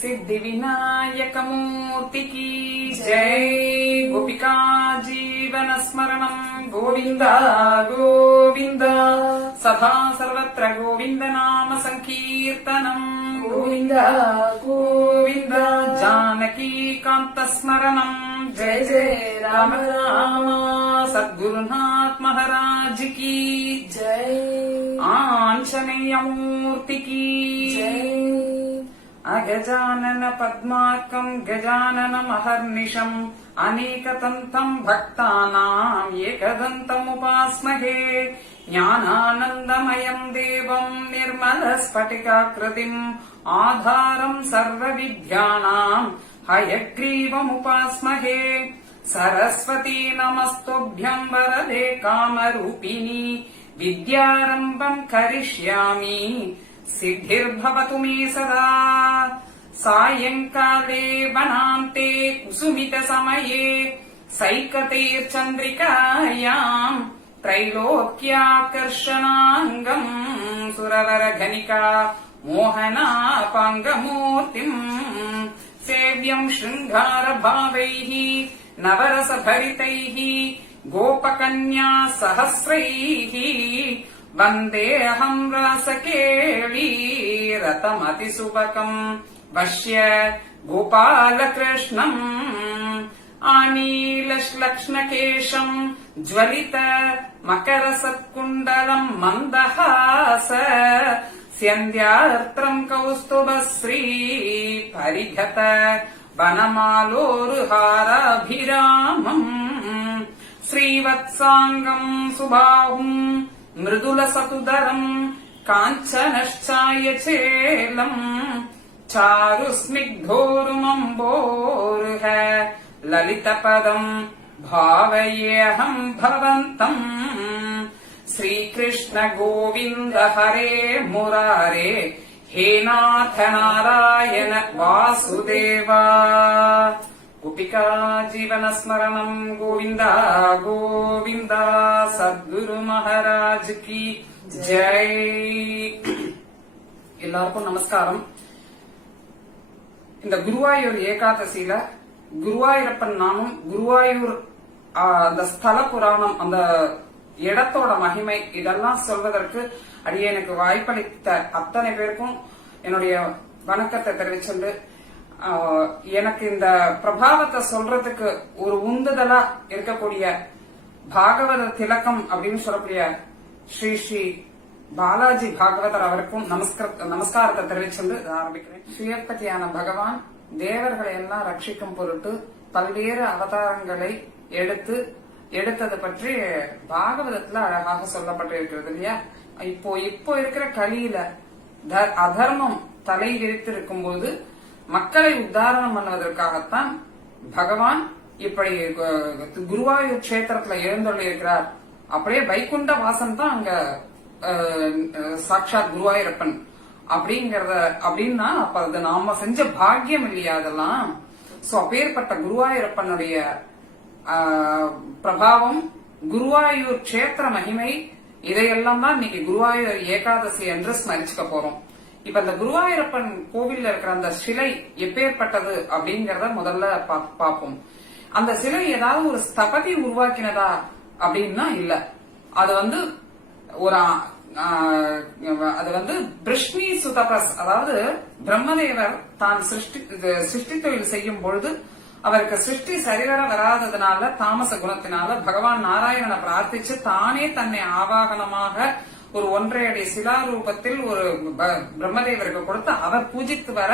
सिद्धि विनायक मूर्ति की जय। गोपिका जीवन स्मरणं गोविंद गोविंद सदा सर्वत्र गोविंद नाम संकीर्तनं गोविंद गोविंद। जानकी कांत स्मरणं जय जय राम राम। सद्गुरुनाथ महाराज की जय। आंजनेय मूर्ति की जय। अगजानन पद्मार्कं गजाननमहर्निशम् अनेकदन्तं भक्तानाम् एकदन्तमुपास्महे। ज्ञानानन्दमयं देवं निर्मलस्फटिकाकृतिम् आधारं सर्वविद्यानाम् हयग्रीवमुपास्महे। सरस्वती नमस्तुभ्यं वरदे कामरूपिणी विद्यारम्भं करिष्यामि सिद्धिर्भवतु मे सदा। सायंकाले वनान्ते कुसुमित समये सैकतैर्चन्द्रिकायाम् त्रैलोक्याकर्षणाङ्गम् सुरवरघनिका मोहनापाङ्गमूर्तिम् सेव्यम् शृङ्गारभावैः नवरसभरितैः गोपकन्या सहस्रैः वन्देऽहम् रासकेळी रतमतिसुभकम् वश्य गोपालकृष्णम्। आनीलश्लक्ष्णकेशम् ज्वलित मकरसत्कुण्डलम् मन्दहास स्यन्द्यार्त्रम् कौस्तुभश्री परिघत वनमालोरुहाराभिरामम्। श्रीवत्साङ्गम् सुबाहुम् मृदुलसतुदरम् काञ्चनश्चायचेलम् चारुस्निग्धोरुमम्बोरुह ललितपदम् भावयेऽहम् भवन्तम्। श्रीकृष्ण गोविन्द हरे मुरारे हे नाथ नारायण वासुदेवा। गोपिका जीवन स्मरणं गोविंद गोविंद। सद्गुरु महाराज की जय। எல்லாருக்கும் நமஸ்காரம். இந்த குருவாயூர் ஏகாதசியில குருவாயூரப்பன் நாமம், குருவாயூர் அந்த ஸ்தல புராணம், அந்த இடத்தோட மகிமை, இதெல்லாம் சொல்வதற்கு அடியேனுக்கு வாய்ப்பளித்த அத்தனை பேருக்கும் என்னுடைய வணக்கத்தை தெரிவிச்சுண்டு, எனக்கு இந்த பிரபாவத்தை சொல்றதுக்கு ஒரு உந்துதலா இருக்கக்கூடிய பாகவத திலகம் அப்படின்னு சொல்லக்கூடிய ஸ்ரீ ஸ்ரீ பாலாஜி பாகவதர் அவருக்கும் நமஸ்காரத்தை தெரிவிச்சுண்டு ஆரம்பிக்கிறேன். ஸ்ரீயப்பதியான பகவான் தேவர்களை எல்லாம் ரட்சிக்கும் பொருட்டு பல்வேறு அவதாரங்களை எடுத்தது பற்றி பாகவதத்துல அழகாக சொல்லப்பட்டிருக்கிறது இல்லையா. இப்போ இருக்கிற கலியில அதர்மம் தலை விரித்து இருக்கும் போது மக்களை உத்தாரணம் பண்ணுவதற்காகத்தான் பகவான் இப்படி குருவாயூர் கஷேத்திரத்துல எழுந்தொள்ளி இருக்கிறார். அப்படியே வைகுண்ட வாசன் தான் அங்க சாட்சாத் குருவாயூரப்பன் அப்படின்னா அப்ப அது நாம செஞ்ச பாக்கியம் இல்லையா அதெல்லாம். சோ அப்பேற்பட்ட குருவாயூரப்பனுடைய பிரபாவம், குருவாயூர் கஷேத்திர மகிமை, இதையெல்லாம் தான் இன்னைக்கு குருவாயூர் ஏகாதசி என்று ஸ்மரிச்சுக்க போறோம். இப்ப இந்த குருவாயூரப்பன் கோவில்ல இருக்கிற அந்த சிலை எப்பேற்பட்டது அப்படிங்கறத முதல்ல பாப்போம். அந்த சிலை ஏதாவது ஒரு ஸ்தபதி உருவாக்கினதா அப்படின்னா இல்ல. அது பிருஷ்ணி சுதபஸ், அதாவது பிரம்மதேவர் தான் சிருஷ்டி தொழில் செய்யும் பொழுது அவருக்கு சிருஷ்டி சரிவர வராததுனால, தாமச குணத்தினால பகவான் நாராயணனை பிரார்த்திச்சு தானே தன்னை ஆவாகனமாக ஒரு 1.5 அடி சிலாரூபத்தில் ஒரு பிரம்மதேவருக்கு கொடுத்து அவர் பூஜித்து வர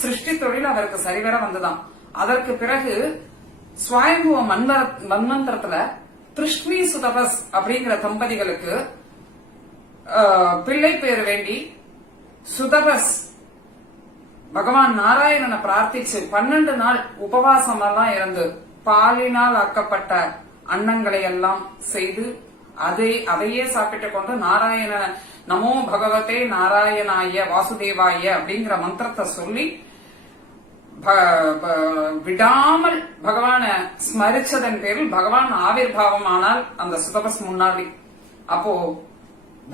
சிருஷ்டி தொழில் அவருக்கு சரிவர வந்துதான். அதற்கு பிறகு ஸ்வயம்புவ மன்வந்தரத்துல பிருஷ்ணி சுதபஸ் அப்படிங்கிற தம்பதிகளுக்கு பிள்ளை பேர் வேண்டி சுதபஸ் பகவான் நாராயணனை பிரார்த்திச்சு 12 நாள் உபவாசம் எல்லாம் இருந்து பாலினால் ஆக்கப்பட்ட அன்னங்களை எல்லாம் செய்து அதையே சாப்பிட்டுக் கொண்டு நாராயண நமோ பகவதே நாராயணாய வாசுதேவாய அப்படிங்கிற மந்திரத்தை சொல்லி விடாமல் பகவான ஸ்மரிச்சதன் பேரில் பகவான் ஆவிர்வாவம் ஆனால் அந்த சுதபஸ் முன்னாடி. அப்போ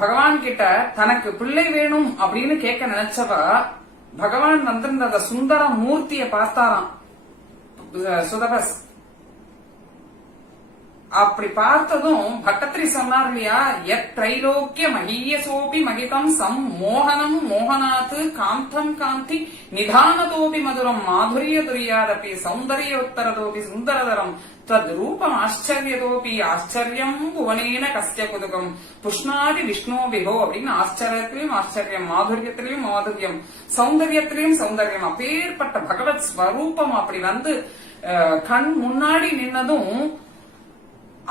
பகவான் கிட்ட தனக்கு பிள்ளை வேணும் அப்படின்னு கேட்க நினைச்சவ பகவான் வந்திருந்த அந்த சுந்தர மூர்த்திய பார்த்தாராம் சுதபஸ். அப்படி பார்த்ததும் பட்டத்திரி சொன்னார் இல்லையா, எத் திரைலோக்கிய மகியசோபி மகிதம் சம் மோகனம் மோகனாத்து காந்தம் காந்தி நிதானதோபி மதுரம் மாதுரிய துரியாதபி சௌந்தர்யோத்தரதோபி சுந்தரதரம் தத் ரூபம் ஆச்சரியதோபி ஆச்சரியம் புவனேன கஸ்ய குதுகம் புஷ்ணாதி விஷ்ணு விபோ அப்படின்னு ஆச்சரியத்திலையும் ஆச்சரியம், மாதுரியத்திலையும் மாதுரியம், சௌந்தரியத்திலையும் சௌந்தர்யம், அப்பேற்பட்ட பகவத் ஸ்வரூபம் அப்படி வந்து கண் முன்னாடி நின்னதும்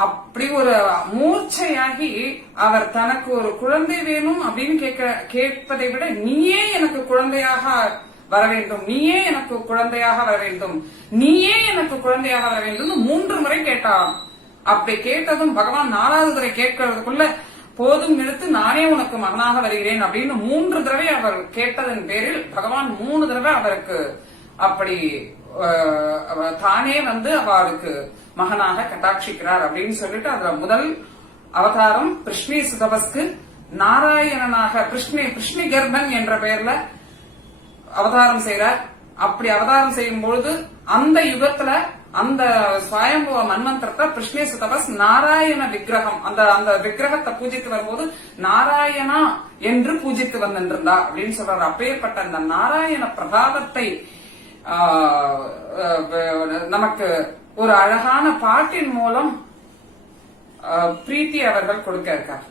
அப்படி ஒரு மூர்ச்சையாகி அவர் தனக்கு ஒரு குழந்தை வேணும் அப்படின்னு கேட்பதை விட நீயே எனக்கு குழந்தையாக வர வேண்டும், நீயே எனக்கு குழந்தையாக வர வேண்டும், நீயே எனக்கு குழந்தையாக வர வேண்டும் 3 முறை கேட்டாராம். அப்படி கேட்டதும் பகவான் 4வது முறை கேட்கறதுக்குள்ள போதும் நிறுத்து, நானே உனக்கு மகனாக வருகிறேன் அப்படின்னு 3 தடவை அவர் கேட்டதன் பேரில் பகவான் 3 தடவை அவருக்கு அப்படி தானே வந்து அவருக்கு மகனாக கட்டாட்சிக்கிறார் அப்படின்னு சொல்லிட்டு அதுல முதல் அவதாரம் பிருஷ்ணி சுதபஸ்க்கு நாராயணனாக பிருஷ்ணி கர்ப்பன் என்ற பெயர்ல அவதாரம் செய்யறார். அப்படி அவதாரம் செய்யும் பொழுது அந்த யுகத்துல அந்த ஸ்வயம்புவ மன்வந்திரத்தை பிருஷ்ணி சுதபஸ் நாராயண விக்கிரகம் அந்த விக்கிரகத்தை பூஜித்து வரும்போது நாராயணா என்று பூஜித்து வந்திருந்தார் அப்படின்னு சொல்றாரு. அப்பேற்பட்ட அந்த நாராயண பிரபாவத்தை நமக்கு ஒரு அழகான பாட்டின் மூலம் பிரீத்தி அவர்கள் கொடுக்க இருக்கார்.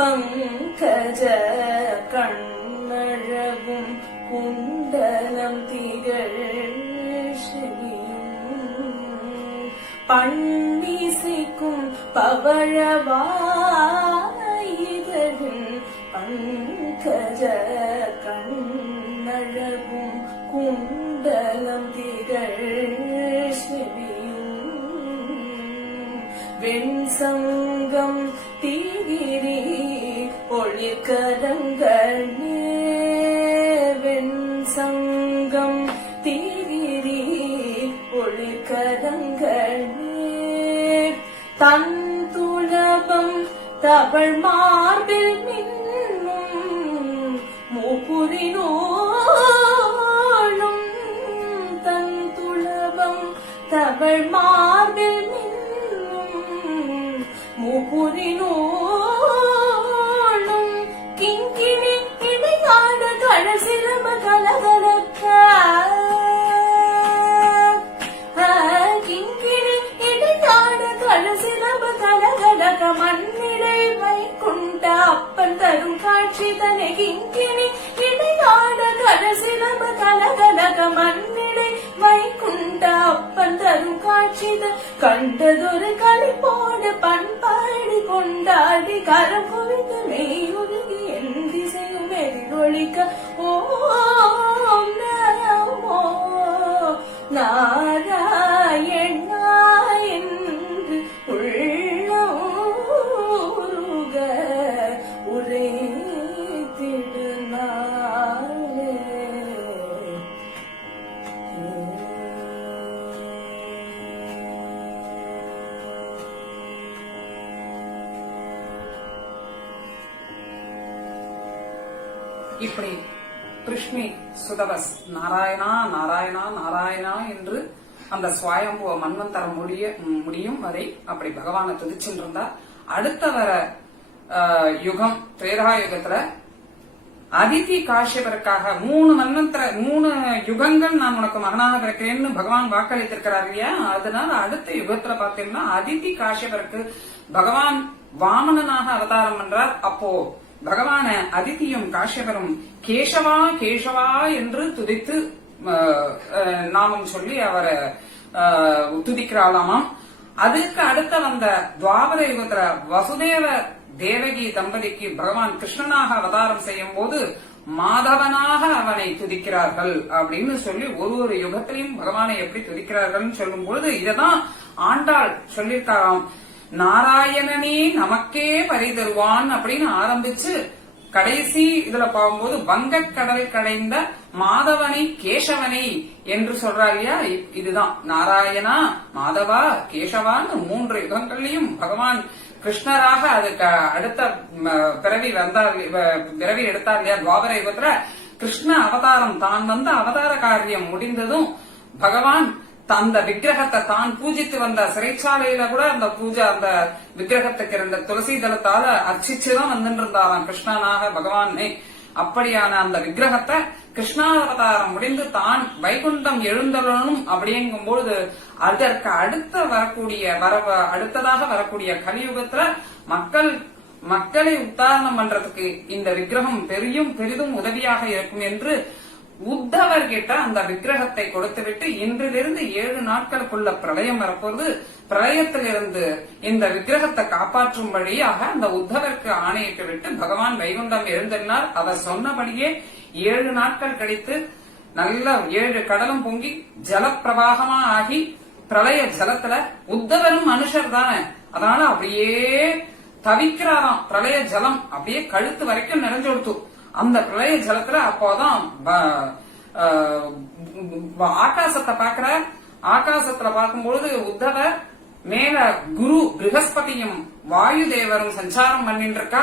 பங்கஜ கண்ணழகும் குண்டலம் திகழ் பண்ணிசைக்கும் பவழவாயிதழின் பங்கஜ கண்ணழகும் குண்டலம் திகழ் வெண்சங்கம் தீகிரி ஒளி ஒளிர்கரங்களே வெண்சங்கம் தீரி ஒளிர்கரங்களே தன் துளபம் தவழ் மார்பில் மின்னும் மூப்புரினோளும் தன் துளபம் தவழ் மார்பில் மின்னும் மூப்புரினோளும் கிங்கிணி இடைக்காட கடசிலம கலகலக்க கிங்கிணி இடைக்காட கடசிலம கலகலக்க மண்ணிடை வைக்குண்ட அப்பன் தரும் காட்சி தனை கிங்கிணி இடைக்காட கடசிலம கலகலக்க மண்ணிடை வைக்குண்ட அப்பன் தரும் காட்சி கண்டதொரு களிப்போடு பண்பாடி கொண்டாடி கரம் குவிந்து மெய்யுருகி என் திசையும் எதிரொலிக்க ஓம் நமோ நாராயணா என்று உள்ளூருக உரைத்திடு நாளே. இப்படி கிருஷ்ணி சுதவஸ் நாராயணா நாராயணா நாராயணா என்று அந்த சுவாயம்புவ மன்வந்தரம் முடியும் வரை அப்படி பகவானை துதிச்சுட்டு இருந்தா. அடுத்த வர யுகம் திரேதா யுகத்துல அதிதி காஷ்யபருக்காக 3 யுகங்கள் நான் உனக்கு மகனாக பிறக்கிறேன்னு பகவான் வாக்களித்திருக்கிறார் இல்லையா. அதனால அடுத்த யுகத்துல பாத்தீங்கன்னா அதிதி காஷ்யபருக்கு பகவான் வாமனனாக அவதாரம் பண்றார். அப்போ பகவான அதிதியும் காஷ்யபரும் கேசவா கேசவா என்று துதித்து நாமம் சொல்லி அவரை துதிக்கிறாளாமாம். அதுக்கு அடுத்த வந்த துவாபர யுகத்துல வசுதேவ தேவகி தம்பதிக்கு பகவான் கிருஷ்ணனாக அவதாரம் செய்யும் போது மாதவனாக அவனை துதிக்கிறார்கள் அப்படின்னு சொல்லி ஒரு யுகத்திலையும் பகவானை எப்படி துதிக்கிறார்கள் சொல்லும் பொழுது இததான் ஆண்டாள் சொல்லியிருக்காராம். நாராயணனே நமக்கே பரிதருவான் அப்படின்னு ஆரம்பிச்சு கடைசி இதுல பார்க்கும்போது வங்கக்கடல் கடைந்த மாதவனை கேசவனை என்று சொல்றார் இல்லையா. இதுதான் நாராயணா மாதவா கேசவான்னு 3 யுகங்கள்லயும் பகவான் கிருஷ்ணராக அதுக்கு அடுத்த பிறவி எடுத்தார் இல்லையா. துவாபர யுகத்துல கிருஷ்ண அவதாரம் தான் வந்து அவதார காரியம் முடிந்ததும் பகவான் அந்த விக்கிரகத்தை தான் பூஜித்து வந்த சிறைச்சாலையில கூட அந்த பூஜை அந்த விக்கிரகத்துக்கு இருந்த துளசி தளத்தால அர்ச்சிச்சுதான் வந்துட்டு இருந்தாராம் கிருஷ்ணனாக பகவானே. அப்படியான அந்த விக்கிரகத்தை கிருஷ்ணாவதாரம் முடிந்து தான் வைகுண்டம் எழுந்தலும் அப்படிங்கும்போது அதற்கு அடுத்ததாக வரக்கூடிய கலியுகத்துல மக்களை உத்தாரணம் பண்றதுக்கு இந்த விக்கிரகம் பெரிதும் உதவியாக இருக்கும் என்று உத்தவர் கிட்ட அந்த விக்கிரகத்தை கொடுத்துவிட்டு இன்றிலிருந்து 7 நாட்களுக்குள்ள பிரளயம் வரப்போது பிரளயத்திலிருந்து இந்த விக்கிரகத்தை காப்பாற்றும்படியாக அந்த உத்தவருக்கு ஆணையிட்டு விட்டு பகவான் வைகுண்டம் எழுந்தினார். அவர் சொன்னபடியே 7 நாட்கள் கழித்து நல்ல 7 கடலும் பொங்கி ஜலப்பிரவாகமா ஆகி பிரளய ஜலத்துல உத்தவரும் மனுஷர் தானே, அதனால அப்படியே தவிக்கிறாராம். பிரளய ஜலம் அப்படியே கழுத்து வரைக்கும் நிறைஞ்சொடுத்து அந்த பிரளய ஜலத்துல. அப்போதான் ஆகாசத்தை பாக்குற. ஆகாசத்துல பார்க்கும்பொழுது உத்தவர் மேல குரு ப்ரஹஸ்பதியும் வாயு தேவரும் சஞ்சாரம் பண்ணிட்டு இருக்கா.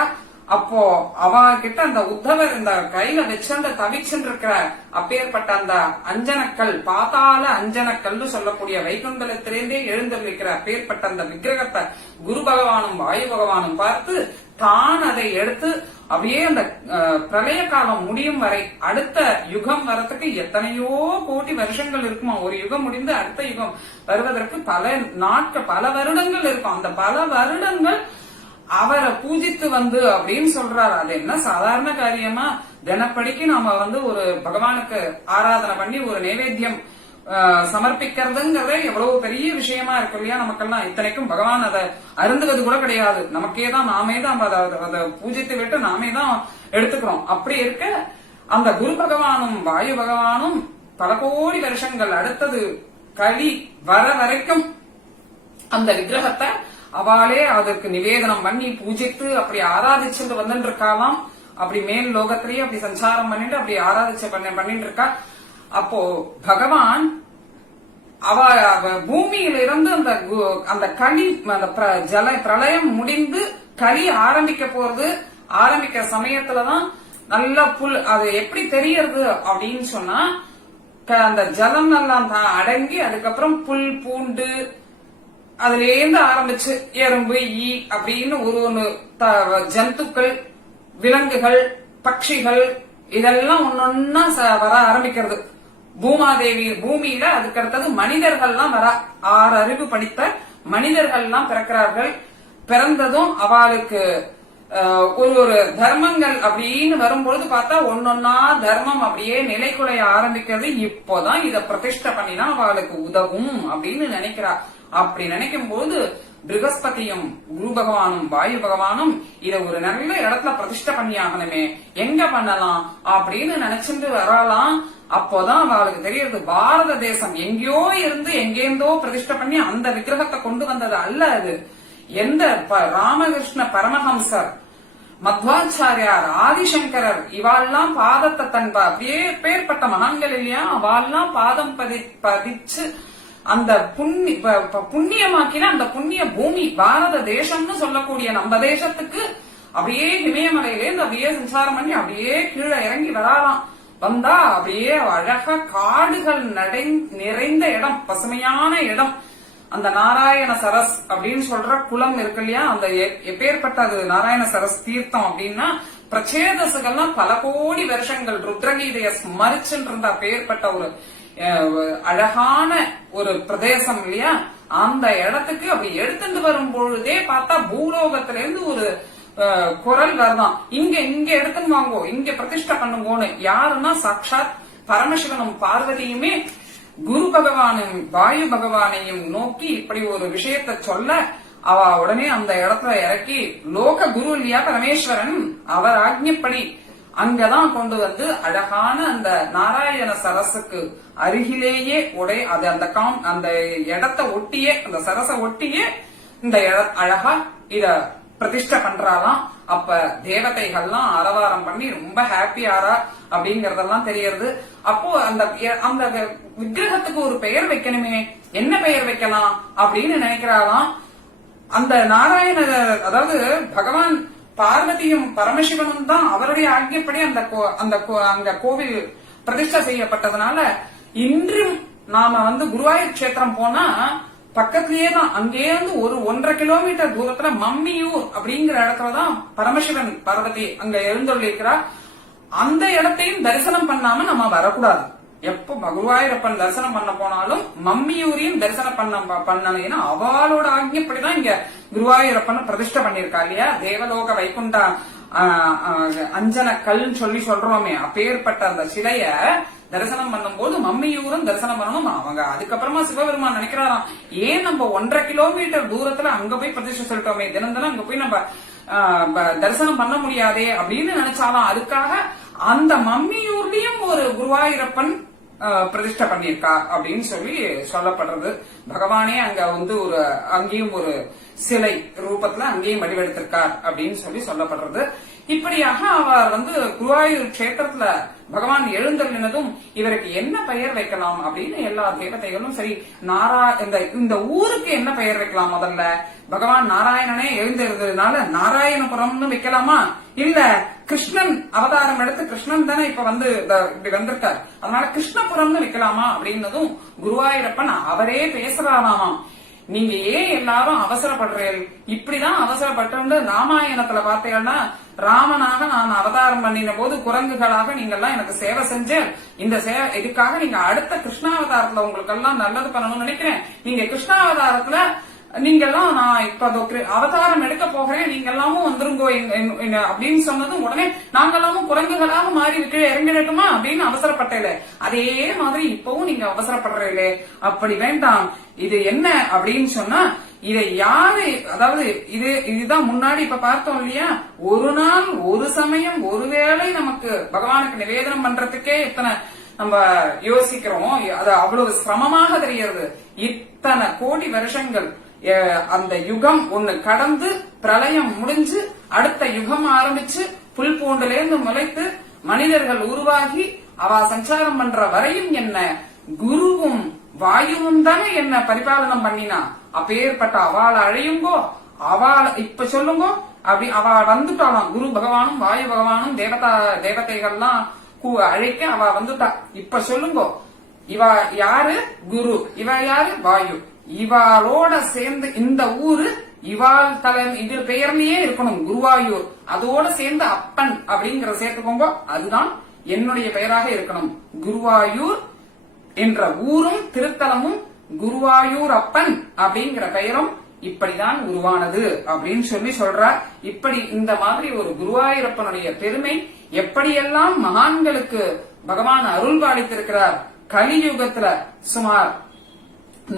அப்போ அவ கிட்ட அந்த உத்தவர் இந்த கையில வச்சுட்டு தவிச்சுட்டு இருக்கிற அப்பேற்பட்ட அந்த அஞ்சனக்கல் பாதாள அஞ்சனக்கல்னு சொல்லக்கூடிய வைகுண்டத்திலேருந்தே எழுந்திருக்கிற அப்பேற்பட்ட அந்த விக்கிரகத்தை குரு பகவானும் வாயு பகவானும் பார்த்து தான் அதை எடுத்து அப்படியே அந்த பிரளய காலம் முடியும் வரை அடுத்த யுகம் வரத்துக்கு எத்தனையோ கோடி வருஷங்கள் இருக்குமா. ஒரு யுகம் முடிந்து அடுத்த யுகம் வருவதற்கு பல வருடங்கள் இருக்கும். அந்த பல வருடங்கள் அவரை பூஜித்து வந்து அப்படின்னு சொல்றாரு. அது என்ன சாதாரண காரியமா? தினப்படிக்கு நாம வந்து ஒரு பகவானுக்கு ஆராதனை பண்ணி ஒரு நைவேத்தியம் சமர்ப்பிக்கிறதுங்கிறத எவ்வளவு பெரிய விஷயமா இருக்கு இல்லையா நமக்கெல்லாம். இத்தனைக்கும் பகவான் அதை அருந்துவது கூட கிடையாது. நமக்கே தான் நாமே தான் அதை பூஜித்து விட்டு நாமே தான் எடுத்துக்கிறோம். அப்படி இருக்க அந்த குரு பகவானும் வாயு பகவானும் பல கோடி வருஷங்கள் அடுத்தது கலி வர வரைக்கும் அந்த விக்கிரகத்தை அவளே அதற்கு நிவேதனம் பண்ணி பூஜித்து அப்படி ஆராதிச்சுட்டு வந்துட்டு இருக்காளாம். அப்படி மேல் லோகத்திலேயே அப்படி சஞ்சாரம் பண்ணிட்டு அப்படி ஆராதிச்சு பண்ணிட்டு இருக்கா. அப்போ பகவான் அவ பூமியில இருந்து அந்த களி அந்த ஜல பிரளயம் முடிந்து களி ஆரம்பிக்கிற சமயத்துலதான் நல்ல புல் அது எப்படி தெரியறது அப்படின்னு சொன்னா அந்த ஜலம் எல்லாம் அடங்கி அதுக்கப்புறம் புல் பூண்டு அதுல இருந்து ஆரம்பிச்சு எறும்பு ஈ அப்படின்னு ஒரு ஜந்துக்கள் விலங்குகள் பட்சிகள் இதெல்லாம் ஒன்னொன்னா வர ஆரம்பிக்கிறது பூமாதேவி பூமியில. அதுக்கு அடுத்தது மனிதர்கள்லாம் வர 6 அறிவு படித்த மனிதர்கள்லாம் பிறக்கிறார்கள். பிறந்ததும் அவளுக்கு ஒரு தர்மங்கள் அப்படின்னு வரும்பொழுது பார்த்தா ஒன்னொன்னா தர்மம் அப்படியே நிலைக்குலைய ஆரம்பிக்கிறது. இப்போதான் இத பிரதிஷ்டை பண்ணினா அவளுக்கு உதவும் அப்படின்னு நினைக்கிறா. அப்படி நினைக்கும் போது பிருகஸ்பதியும் குரு பகவானும் வாயு பகவானும் இத ஒரு நல்ல இடத்துல பிரதிஷ்டை பண்ணி ஆகணுமே, எங்க பண்ணலாம் அப்படின்னு நினைச்சுட்டு வரலாம். அப்போதான் அவளுக்கு தெரியறது பாரத தேசம் எங்கேயோ இருந்து எங்கேருந்தோ பிரதிஷ்டை பண்ணி அந்த விக்கிரகத்தை கொண்டு வந்தது அல்ல. அது எந்த ராமகிருஷ்ண பரமஹம்சர், மத்வாச்சாரியார், ஆதிசங்கரர் இவாள்லாம் பாதத்தை அப்படியே பேர்பட்ட மகான்கள் இல்லையா, அவாள்லாம் பாதம் பதிச்சு அந்த புண்ணியமாக்கின அந்த புண்ணிய பூமி பாரத தேசம்னு சொல்லக்கூடிய நம்ம தேசத்துக்கு அப்படியே இமயமலையிலேருந்து அப்படியே சஞ்சாரம் பண்ணி அப்படியே கீழே இறங்கி வராலாம். வந்தா அப்படியே அழகா காடுகள் நிறைந்த இடம், பசுமையான இடம். அந்த நாராயண சரஸ் அப்படின்னு சொல்ற குளம் இருக்கு இல்லையா, அந்த எப்பேற்பட்ட அது நாராயண சரஸ் தீர்த்தம் அப்படின்னா பிரச்சேதசுகள்லாம் பல கோடி வருஷங்கள் ருத்ரகீதைய ஸ்மரிச்சுட்டு இருந்த பேர்பட்ட ஒரு அழகான ஒரு பிரதேசம் இல்லையா. அந்த இடத்துக்கு அப்படி எடுத்துட்டு வரும் பொழுதே பார்த்தா பூலோகத்திலிருந்து ஒரு குரல் வருதான், இங்க எடுத்துன்னு வாங்கோ, இங்க பிரதிஷ்டை பண்ணுங்கோன்னு. யாருன்னா சாட்சாத் பரமசிவனும் பார்வதியுமே குரு பகவானும் வாயு பகவானையும் நோக்கி இப்படி ஒரு விஷயத்த சொல்ல அவ உடனே அந்த இடத்துல இறக்கி லோக குரு இல்லையா பரமேஸ்வரன், அவர் ஆக்ஞப்படி அங்கதான் கொண்டு வந்து அழகான அந்த நாராயண சரஸுக்கு அருகிலேயே அந்த இடத்தை ஒட்டியே அந்த சரச ஒட்டியே இந்த அழகா இத பிரதிஷ்டை பண்றாலாம். அப்ப தேவதைகள்லாம் ஆரவாரம் பண்ணி ரொம்ப ஹாப்பி ஆறா அப்படிங்கறதெல்லாம் தெரியறது. அப்போ அந்த விக்கிரகத்துக்கு ஒரு பெயர் வைக்கணுமே, என்ன பெயர் வைக்கலாம் அப்படின்னு நினைக்கிறாளாம். அந்த நாராயண அதாவது பகவான் பார்வதியும் பரமசிவனும் தான் அவருடைய ஆக்கியப்படி அந்த கோவில் பிரதிஷ்டை செய்யப்பட்டதுனால இன்றும் நாம குருவாயூர் கஷேத்திரம் போனா பக்கத்திலேயே தான், அங்கேயே ஒரு 1.5 கிலோமீட்டர் தூரத்துல மம்மியூர் அப்படிங்கிற இடத்துலதான் பரமசிவன் பார்வதி அங்க எழுந்தொள்ளிருக்கிறார். அந்த இடத்தையும் தரிசனம் பண்ணாம நம்ம வரக்கூடாது. எப்ப குருவாயூரப்பன் தரிசனம் பண்ண போனாலும் மம்மியூரையும் தரிசனம் பண்ணணும். ஏன்னா அவளோட ஆக்ஞப்படிதான் இங்க குருவாயூரப்பன் பிரதிஷ்டை பண்ணிருக்கா இல்லையா. தேவலோக வைகுண்டா அஞ்சன கல்னு சொல்றோமே, அப்பேற்பட்ட அந்த சிலைய தரிசனம் பண்ணும் போது மம்மியூரும் தரிசனம் பண்ணணும். அவங்க அதுக்கப்புறமா சிவபெருமான் நினைக்கிறாராம், ஏன் நம்ம 1.5 கிலோமீட்டர் தூரத்துல அங்க போய் பிரதிஷ்டை சொல்லிட்டோமே, தினம் அங்க போய் நம்ம தரிசனம் பண்ண முடியாதே அப்படின்னு நினைச்சாலும் அதுக்காக அந்த மம்மியூர்லயும் ஒரு குருவாயூரப்பன் பிரதிஷ்டை பண்ணிருக்கா அப்படின்னு சொல்லி சொல்லப்படுறது. பகவானே அங்க அங்கேயும் ஒரு சிலை ரூபத்துல அங்கேயும் வடிவெடுத்திருக்கார் அப்படின்னு சொல்லி சொல்லப்படுறது. இப்படியாக அவர் குருவாயூர் கஷேத்திரத்துல பகவான் எழுந்தருளினதும் இவருக்கு என்ன பெயர் வைக்கலாம் அப்படின்னு எல்லா தேவதைகளும் சரி இந்த ஊருக்கு என்ன பெயர் வைக்கலாம், முதல்ல பகவான் நாராயணனே எழுந்திருந்ததுனால நாராயணபுரம்னு வைக்கலாமா, இல்ல கிருஷ்ணன் அவதாரம் எடுத்து கிருஷ்ணன் தானே இப்ப இப்படி வந்திருக்கார், அதனால கிருஷ்ணபுரம்னு வைக்கலாமா அப்படின்னதும் குருவாயூரப்பன் அவரே பேசுறாராமா, நீங்க ஏன் எல்லாரும் அவசரப்படுறீர்கள், இப்படிதான் அவசரப்பட்டு ராமாயணத்துல பார்த்தீங்கன்னா ராமனாக நான் அவதாரம் பண்ணின போது குரங்குகளாக நீங்க எல்லாம் எனக்கு சேவை செஞ்சு இந்த இதுக்காக நீங்க அடுத்த கிருஷ்ணாவதாரத்துல உங்களுக்கு எல்லாம் நல்லது பண்ணணும்னு நினைக்கிறேன். நீங்க கிருஷ்ணாவதாரத்துல நீங்க எல்லாம் நான் இப்ப அவதாரம் எடுக்க போகிறேன், நீங்க எல்லாமும் வந்துருங்கோ அப்படின்னு சொன்னதும் உடனே நாங்க எல்லாமும் குரங்குகளாக மாறி கீழே இறங்கிடட்டுமா அப்படின்னு அவசரப்பட்டேல, அதே மாதிரி இப்பவும் நீங்க அவசரப்படுறீங்களே, அப்படி வேண்டாம். இது என்ன அப்படின்னு சொன்னா இதை யாரு, அதாவது இதுதான் முன்னாடி இப்ப பார்த்தோம் இல்லையா, ஒரு நாள் ஒரு சமயம் ஒருவேளை நமக்கு பகவானுக்கு நிவேதனம் பண்றதுக்கே இத்தனை நம்ம யோசிக்கிறோம், அது அவ்வளவு சிரமமாக தெரிகிறது. இத்தனை கோடி வருஷங்கள் அந்த யுகம் ஒண்ணு கடந்து பிரளயம் முடிஞ்சு அடுத்த யுகம் ஆரம்பிச்சு புல் பூண்டுலேருந்து முளைத்து மனிதர்கள் உருவாகி அவ சஞ்சாரம் பண்ற வரையும் என்ன குருவும் வாயுவும் தானே என்ன பரிபாலனம் பண்ணினா. அப்பேற்பட்ட அவளை அழையுங்கோ, அவளை இப்ப சொல்லுங்கோ அப்படி அவ வந்துட்டாளாம். குரு பகவானும் வாயு பகவானும் தேவதைகள்லாம் அழைக்க அவ வந்துட்டா. இப்ப சொல்லுங்கோ, இவ யாரு? குரு. இவ யாரு? வாயு. இவாளோட சேர்ந்து இந்த ஊரு இவாள் இது பெயர்லயே இருக்கணும், குருவாயூர். அதோட சேர்ந்து அப்பன் அப்படிங்கிற சேர்த்துக்கோங்க. அதுதான் என்னுடைய பெயராக இருக்கணும். குருவாயூர் என்ற ஊரும் திருத்தலமும் குருவாயூர் அப்பன் அப்படிங்கிற பெயரும் இப்படிதான் உருவானது அப்படின்னு சொல்றார். இப்படி இந்த மாதிரி ஒரு குருவாயூரப்பனுடைய பெருமை எப்படியெல்லாம் மகான்களுக்கு பகவான் அருள் பாலித்திருக்கிறார். கலியுகத்துல சுமார்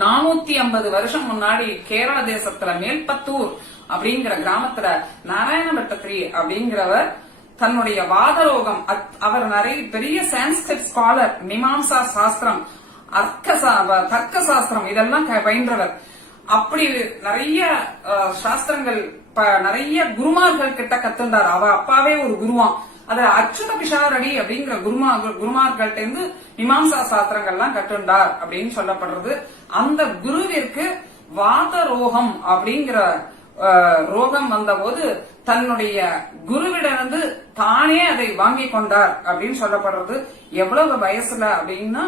450 வருஷம் முன்னாடி கேரள தேசத்துல மேல்பத்தூர் அப்படிங்கிற கிராமத்துல நாராயண பட்டத்திரி அப்படிங்கிறவர் தன்னுடைய வாதரோகம், அவர் நிறைய பெரிய சான்ஸ்கிரிட் ஸ்காலர், மீமாம்சா சாஸ்திரம், தர்க்க சாஸ்திரம் இதெல்லாம் பயின்றவர். அப்படி நிறைய சாஸ்திரங்கள் நிறைய குருமார்கள் கிட்ட கத்துண்டார். அவ அப்பாவே ஒரு குருவான். அது அச்சுத பிஷாரடி அப்படிங்கிற குருமார்கள்ட்ட இருந்து மீமாம்சா சாஸ்திரங்கள்லாம் கட்டுண்டார் அப்படின்னு சொல்லப்படுறது. அந்த குருவிற்கு வாத ரோகம் அப்படிங்கிற ரோகம் வந்தபோது தன்னுடைய குருவிடமிருந்து தானே அதை வாங்கி கொண்டார் அப்படின்னு சொல்லப்படுறது. எவ்வளவு வயசுல அப்படின்னா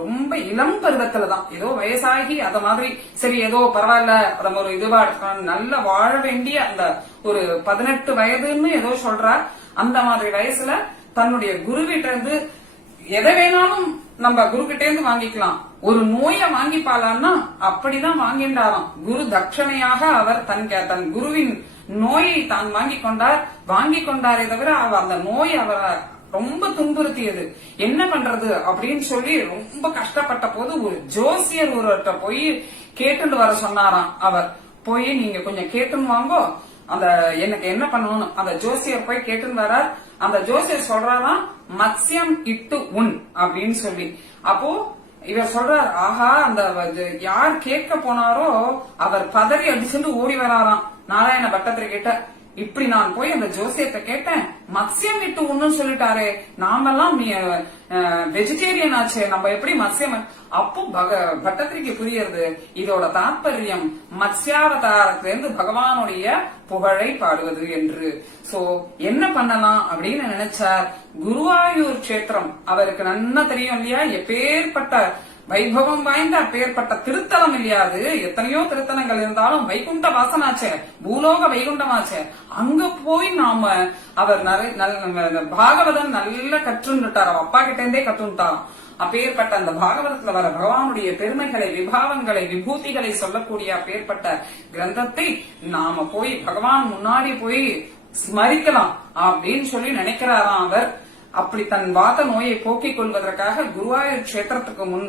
ரொம்ப இளம் பருவத்துலதான், ஏதோ வயசாகி அத மாதிரி சரி ஏதோ பரவாயில்ல நம்ம ஒரு இதுவா இருக்கணும், நல்ல வாழ வேண்டிய அந்த ஒரு 18 வயதுன்னு ஏதோ சொல்றார். அந்த மாதிரி வயசுல தன்னுடைய குருவிட்ட இருந்து எதை வேணாலும் நம்ம குரு கிட்டே இருந்து வாங்கிக்கலாம். ஒரு நோயை வாங்கிப்பாலான்னா அப்படிதான் வாங்கின்றாராம். குரு தட்சணையாக அவர் தன் குருவின் நோயை தான் வாங்கி கொண்டாரே தவிர அந்த நோய் அவரை ரொம்ப துன்புறுத்தியது. என்ன பண்றது அப்படின்னு சொல்லி ரொம்ப கஷ்டப்பட்ட போது ஒரு ஜோசியர் ஒருவர்கிட்ட போய் கேட்டுட்டு வர சொன்னாராம். அவர் போய் நீங்க கொஞ்சம் கேட்டுன்னு வாங்கோ, அந்த எனக்கு என்ன பண்ணணும். அந்த ஜோசியர் போய் கேட்டுன்னு வர்றார். அந்த ஜோசியர் சொல்றாராம் மத்ஸ்யம் இட்டு உன் அப்படின்னு சொல்லி. அப்போ இவர் சொல்றார், ஆஹா அந்த யார் கேட்க போனாரோ அவர் பதறி அடிச்சுட்டு ஓடி வராராம் நாராயண பட்டத்திரி கிட்ட. இப்படி நான் போய் அந்த ஜோசியத்தை கேட்டேன், மத்ஸ்யம் இட்டு உண்ணுன்னு சொல்லிட்டாரே, நாமெல்லாம் வெஜிடேரியன் ஆச்சு, நம்ம எப்படி மத்ஸ்யம். அப்போ பட்டத்திரிக்கு புரியுறது இதோட தாற்பயம் மத்ஸ்யாவதாரத்திலிருந்து பகவானுடைய புகழை பாடுவது என்று. சோ என்ன பண்ணலாம் அப்படின்னு நினைச்சார். குருவாயூர் கஷேத்திரம் அவருக்கு நன்னா தெரியும் இல்லையா, எப்பேற்பட்ட வைபவம் வாய்ந்த அப்பேற்பட்ட திருத்தலம் இல்லையாது. எத்தனையோ திருத்தலங்கள் இருந்தாலும் வைகுண்ட வாசனாச்சே, பூலோக வைகுண்டமாச்சே. அங்க போய் நாம அவர் பாகவதம் நல்ல கற்றுட்டார், அவ அப்பா கிட்ட இருந்தே கற்றுட்டாராம். அப்பேற்பட்ட அந்த பாகவதத்துல வர பகவானுடைய பெருமைகளை, விபாவங்களை, விபூதிகளை சொல்லக்கூடிய அப்பேற்பட்ட கிரந்தத்தை நாம போய் பகவான் முன்னாடி போய் ஸ்மரிக்கலாம் அப்படின்னு சொல்லி நினைக்கிறாராம் அவர். அப்படி தன் வாத நோயை போக்கிக் கொள்வதற்காக குருவாயூர் கஷேத்திரத்துக்கு முன்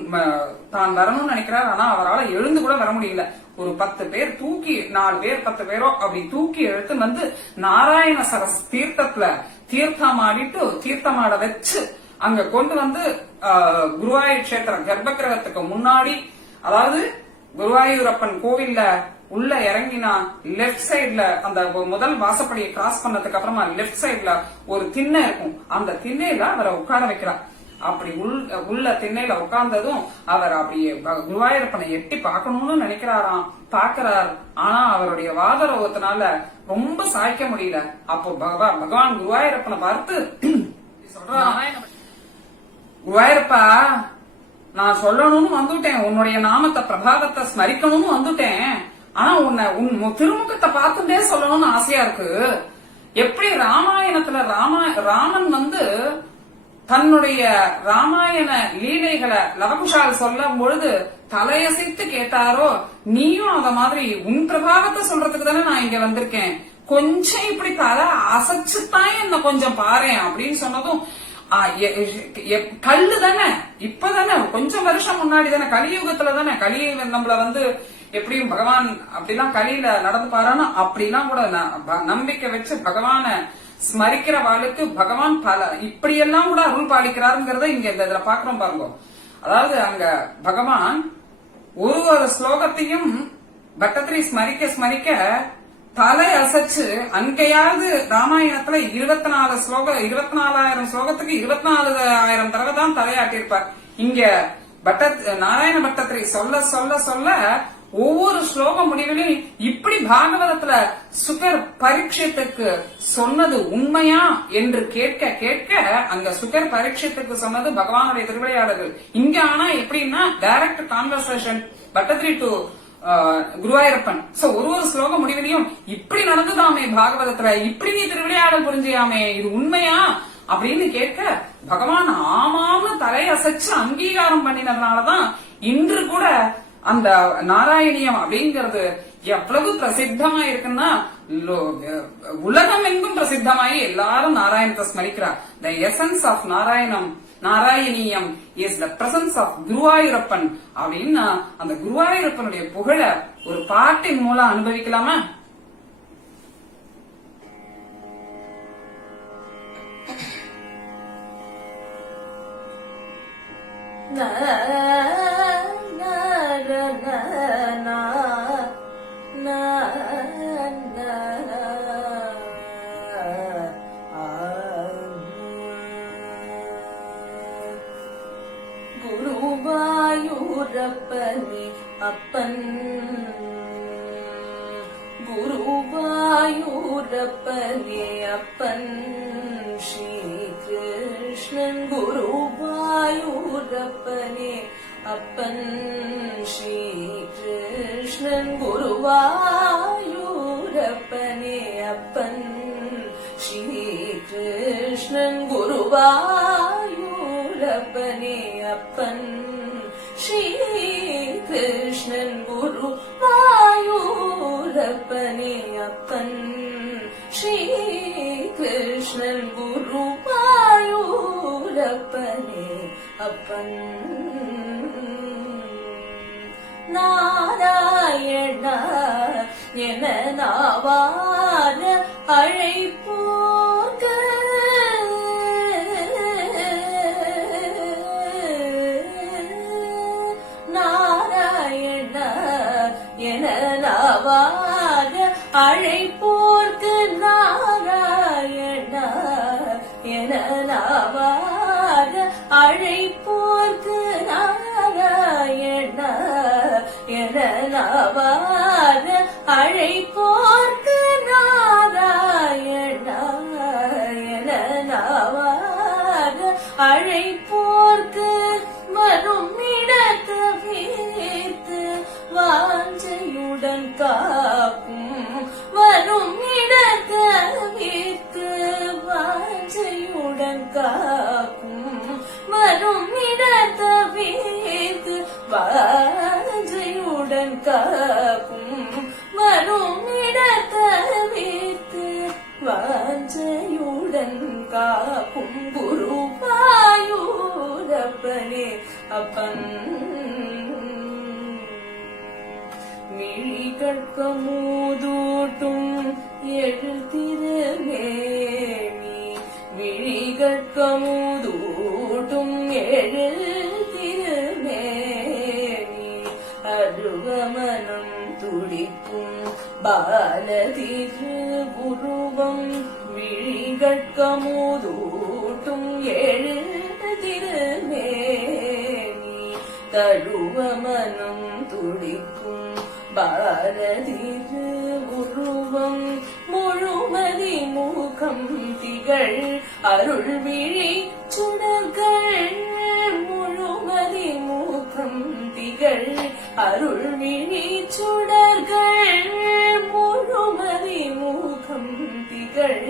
தான் வரணும்னு நினைக்கிறார். ஆனா அவரால் எழுந்து கூட வர முடியல. ஒரு 10 பேர் தூக்கி, 4 பேர் 10 பேரோ அப்படி தூக்கி எடுத்து வந்து நாராயண சரஸ் தீர்த்தத்துல தீர்த்தமாட வச்சு அங்க கொண்டு வந்து குருவாயூர் கஷேத்திரம் கர்ப்பகிரகத்துக்கு முன்னாடி, அதாவது குருவாயூரப்பன் கோவில்ல உள்ள இறங்கினா லெப்ட் சைட்ல அந்த முதல் வாசப்படியை கிராஸ் பண்ணதுக்கு அப்புறமா லெப்ட் சைட்ல ஒரு திண்ணை இருக்கும். அந்த திண்ணையில அவரை உட்கார வைக்கிறார். அப்படி உள்ள திண்ணையில உட்கார்ந்ததும் அவர் அப்படியே குருவாயூரப்பனை எட்டி பார்க்கணும்னு நினைக்கிறாராம். பாக்குறார். ஆனா அவருடைய வாதரோகத்தினால ரொம்ப சாய்க்க முடியல. அப்போ பகவான் குருவாயூரப்பனை பார்த்து சொல்றான், குருவாயூரப்பா நான் சொல்லணும்னு வந்துட்டேன், உன்னுடைய நாமத்தை பிரபாவத்தை ஸ்மரிக்கணும்னு வந்துட்டேன். ஆனா உன் திருமுகத்தை பார்த்துட்டே சொல்லணும்னு ஆசையா இருக்கு. எப்படி ராமாயணத்துல ராமன் வந்து தன்னுடைய ராமாயண லீலைகளை லவகுஷால் சொல்லும் பொழுது தலையசைத்து கேட்டாரோ, நீயும் அத மாதிரி உன் பிரபாவத்தை சொல்றதுக்கு தானே நான் இங்க வந்திருக்கேன், கொஞ்சம் இப்படி தலை அசைச்சுதான் என்ன கொஞ்சம் பாரு அப்படின்னு சொன்னதும், கல்லு தானே இப்பதானே கொஞ்சம் வருஷம் முன்னாடி தானே கலியுகத்துல தானே நம்மள வந்து எப்படியும் பகவான் அப்படிலாம் கலியில நடந்து பாரானா அப்படிலாம் கூட நம்பிக்கை வச்சு பகவான ஸ்மரிக்கிற வாழ்க்கை பகவான் பல இப்படியெல்லாம் கூட அருள் பாலிக்கிறாருங்கிறத இங்க இதுல பாக்குறோம் பாருங்க. அதாவது அங்க பகவான் ஒரு ஸ்லோகத்தையும் பட்டத்திரி ஸ்மரிக்க ஸ்மரிக்க தலை அசைச்சு அன்கையாவது ராமாயணத்துல 24 ஸ்லோகம் 24,000 ஸ்லோகத்துக்கு 24,000 தடவை தான் தலையாட்டியிருப்பார். இங்க நாராயண பட்டத்திரி சொல்ல சொல்ல சொல்ல ஒவ்வொரு ஸ்லோக முடிவிலும் இப்படி பாகவதத்துல சுகர் பரீட்சத்துக்கு சொன்னது உண்மையா என்று கேட்க கேட்க அந்த சுகர் பரீட்சத்துக்கு சொன்னது பகவானுடைய திருவிளையாடல்கள். இங்க ஆனா எப்படின்னா direct conversation Bhattathiri to Guruvayurappan. So ஒரு ஸ்லோக முடிவிலையும் இப்படி நடந்துதாமே பாகவதத்துல, இப்படி நீ திருவிளையாடல் புரிஞ்சியாமே, இது உண்மையா அப்படின்னு கேட்க பகவான் ஆமாம்னு தலையசைச்சு அங்கீகாரம் பண்ணினதுனாலதான் இன்று கூட அந்த நாராயணியம் அப்படிங்கிறது எவ்வளவு பிரசித்தமா இருக்குன்னா உலகம் எங்கும் பிரசித்தமாயி எல்லாரும் நாராயணத்தை ஸ்மரிக்கிறார். The essence of Narayaneeyam is the presence of Guruvayurappan அப்படின்னு அந்த குருவாயூரப்பனுடைய புகழ ஒரு பாட்டின் மூலம் அனுபவிக்கலாமா? குருவாயூரப்பனே அப்பன், குருவாயூரப்பனே அப்பன் ஸ்ரீ கிருஷ்ணன், குருவாயூரப்பனே அப்பன் ஸ்ரீ கிருஷ்ணன், குருவாயூரப்பனே அப்பன் ஸ்ரீ கிருஷ்ணன், குருவாயூரப்பனே அப்பன் ஸ்ரீ கிருஷ்ணன், குருவாயூரப்பனே அப்பன் ஸ்ரீ கிருஷ்ணன், குருவாயூரப்பனே அப்பன். நாராயண என நாவார அழைப்போர்க நாராயண என நாவார அழைப்போர்க்கு நாராயண என நாவார அழைப்போர்க்கு நாராயண என நாவார அழைப்போர்க்கு நாராயண என நாவார அழைப்போர்க்கு வரும் இடத்து வீர்த்து வாஞ்சையுடன் காக்கும், வரும் இடத்து வீர்த்து வாஞ்சையுடன் காக்கும், வரும் இடத்து வீர்த்து வாஞ்சையுடன் காக்கும், வரும் இடத்து வீர்த்து வாஞ்சையுடன் காக்கும் குருவாயூரப்பனே அப்பன். மிழிகட்க மூதூட்டும் எழில் திருமேனி, விழிகட்க மூதூட்டும் எழில் திருமேனி, அருவமனம் துடிக்கும் பாலதிரு உருவம், விழிகட்க மூதூட்டும் எழில் திருமேனி, தழுவமனம் துடிக்கும் பாரதிரு உருவம், முழுமதி முகம் திகழ் அருள் விழி சுடர்கள், முழுமதி முகம் திகழ் அருள் விழி சுடர்கள், முழுமதி முகம் திகழ்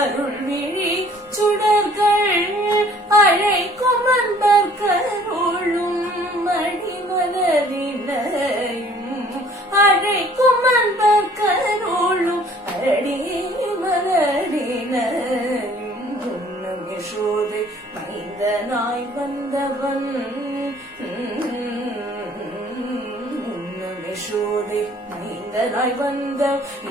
அருள் விழி சுடர்கள், அழைக்கும் அன்பர் கருளும் மணிமலரினையும், அழைக்கும் அன்பர் கருளும் அடிமலரினையும், முன்னம் யசோதை மைந்தனாய் வந்தவன், முன்னம் யசோதை மைந்தனாய் வந்த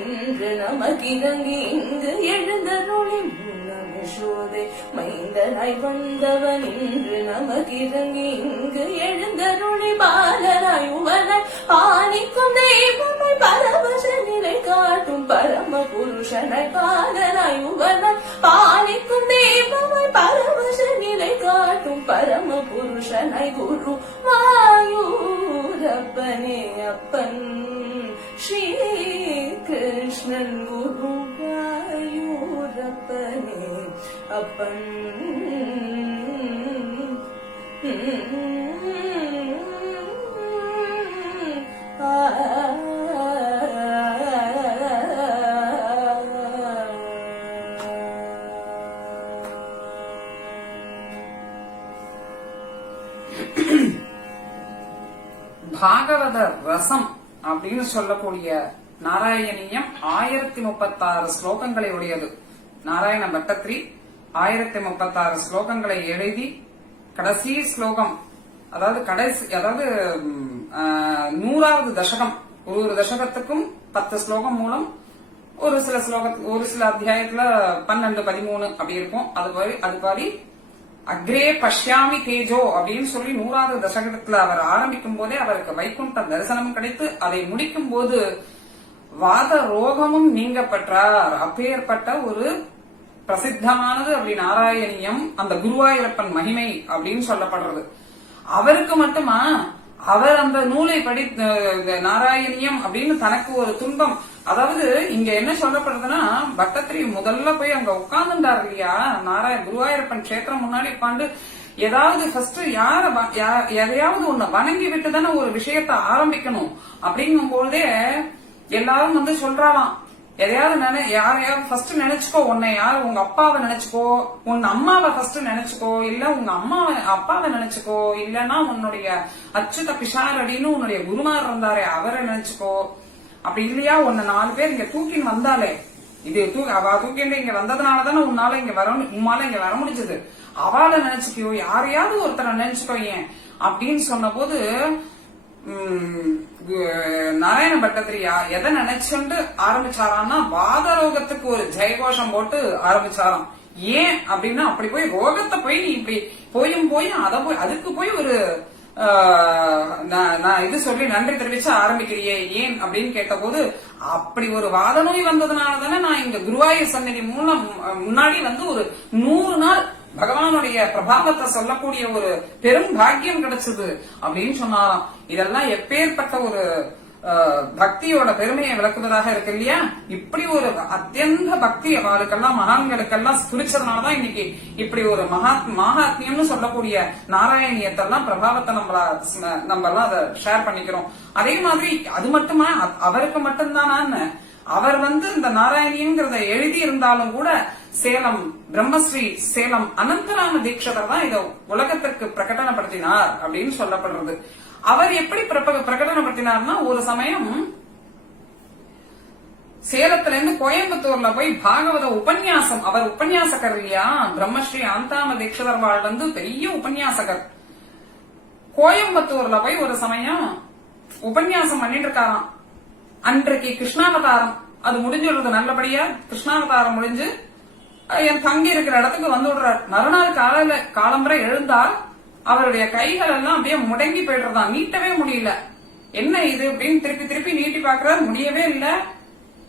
இன்று நமக்கிரங்கி இங்கு எழுந்தருளி, முன்னம் யசோதை மைந்தனாய் வந்தவன் இன்று நமக்கிரங்கி இங்கு எழுந்தருளி, பாலனாய் உவனாய் பாலிக்கும் தெய்வமாய் பரவச நிலை காட்டும் பரம புருஷனாய் பாதனாய் உகனாய் பாலிக்கும் தெய்வமாய் பரவச நிலை காட்டும் பரம புருஷனாய் குரு வாயூரப்பனே அப்பன் ஸ்ரீ கிருஷ்ணன் குரு வாயூரப்பனே அப்பன் பாகவத ரசம் அப்படின்னு சொல்லக்கூடிய நாராயணியம் 1036 ஸ்லோகங்களை உடையது. நாராயண பட்டத்ரி 1036 ஸ்லோகங்களை எழுதி கடைசி ஸ்லோகம், அதாவது 100வது தசகம், ஒரு தசகத்துக்கும் 10 ஸ்லோகம் மூலம் ஒரு சில அத்தியாயத்துல 12, 13 அப்படி இருக்கும். அது மாதிரி அக்ரே பஷ்யாமி தேஜோ அப்படின்னு சொல்லி 100வது தசகத்துல அவர் ஆரம்பிக்கும் போதே அவருக்கு வைகுண்ட தரிசனம் கிடைத்து அதை முடிக்கும் போது வாத ரோகமும் நீங்க பெற்றார். அப்பேற்பட்ட ஒரு பிரசித்தமானது அப்படி நாராயணியம், அந்த குருவாயூரப்பன் மகிமை அப்படின்னு சொல்லப்படுறது. அவருக்கு மட்டுமா, அவர் அந்த நூலை நாராயணியம் அப்படின்னு தனக்கு ஒரு துன்பம், அதாவது இங்க என்ன சொல்லப்படுறதுன்னா, பட்டத்திரி முதல்ல போய் அங்க உட்கார்ந்துட்டார் இல்லையா, குருவாயூரப்பன் கஷேத்திரம் முன்னாடி உட்காந்து ஏதாவது ஃபர்ஸ்ட் எதையாவது ஒண்ணு வணங்கி விட்டு தானே ஒரு விஷயத்த ஆரம்பிக்கணும். அப்படிங்கும் போதே எல்லாரும் வந்து சொல்றாளாம், எதையாவது யாரையாவது ஃபர்ஸ்ட் நினைச்சுக்கோ, உன்னை யாரு, உங்க அப்பாவை நினைச்சுக்கோ, உன் அம்மாவை ஃபர்ஸ்ட் நினைச்சுக்கோ, இல்ல உங்க அப்பாவை நினைச்சுக்கோ, இல்லன்னா உன்னுடைய அச்சுத பிஷாரடின்னு உன்னுடைய குருமார் இருந்தாரே அவரை நினைச்சுக்கோ. அப்படி இல்லையா உன்னை 4 பேர் இங்க தூக்கின்னு வந்தாலே, அவ தூக்கிட்டு இங்க வந்ததுனாலதானே உன்னால இங்க வர முடிஞ்சது, அவளை நினைச்சுக்கியோ, யாரையாவது ஒருத்தரை நினைச்சுக்கோ ஏன் அப்படின்னு சொன்ன போது நாராயண பட்டத்திரியா எதை நினைச்சுட்டு ஆரம்பிச்சாரான்னா, வாத ரோகத்துக்கு ஒரு ஜெயகோஷம் போட்டு ஆரம்பிச்சாராம். ஏன் அப்படின்னா, அப்படி போய் ரோகத்தை போய் நீ இப்படி அதுக்கு போய் ஒரு நான் இது சொல்லி நன்றி தெரிவிச்சு ஆரம்பிக்கிறியே ஏன் அப்படின்னு கேட்ட போது, அப்படி ஒரு வாத நோய் வந்ததுனாலதானே நான் இங்க குருவாயூர் சந்நிதி மூலம் முன்னாடி வந்து ஒரு 100 நாள் பகவானுடைய பிரபாவத்தை சொல்லக்கூடிய ஒரு பெரும் பாக்கியம் கிடைச்சது அப்படின்னு சொன்னாராம். இதெல்லாம் எப்பேற்பட்ட ஒரு பக்தியோட பெருமையை விளக்குவதாக இருக்கு இல்லையா. இப்படி ஒரு அத்தியந்த பக்தி அவளுக்கெல்லாம் மகான்களுக்கெல்லாம் குறிச்சதுனாலதான் இன்னைக்கு இப்படி ஒரு மகாத்மியம்னு சொல்லக்கூடிய நாராயணியத்தெல்லாம் பிரபாவத்தை நம்ம எல்லாம் அதை ஷேர் பண்ணிக்கிறோம். அதே மாதிரி அது மட்டுமா அவருக்கு மட்டும்தானான்னு, அவர் வந்து இந்த நாராயணியங்கிறத எழுதி இருந்தாலும் கூட சேலம் பிரம்மஸ்ரீ சேலம் அனந்தராம தீட்சிதர் தான் இதை உலகத்திற்கு பிரகடனப்படுத்தினார் அப்படின்னு சொல்லப்படுறது. அவர் எப்படி பிரகடனப்படுத்தினார்னா, ஒரு சமயம் சேலத்துல இருந்து கோயம்புத்தூர்ல போய் பாகவத உபன்யாசம், அவர் உபன்யாசகர் இல்லையா, பிரம்மஸ்ரீ அனந்தாம தீட்சிதர் வந்து பெரிய உபன்யாசகர். கோயம்புத்தூர்ல போய் ஒரு சமயம் உபன்யாசம் பண்ணிட்டு இருக்காராம். அன்றைக்கு கிருஷ்ணாவதாரம் அது முடிஞ்சிடுறது, நல்லபடியா கிருஷ்ணாவதாரம் முடிஞ்சு என் தங்கி இருக்கிற இடத்துக்கு வந்து விடுறார். மறுநாள் காலம்பரை எழுந்தால் அவருடைய கைகள் எல்லாம் அப்படியே முடங்கி போயிடுறதா, நீட்டவே முடியல. என்ன இது அப்படின்னு திருப்பி நீட்டி பாக்குறாரு, முடியவே இல்ல.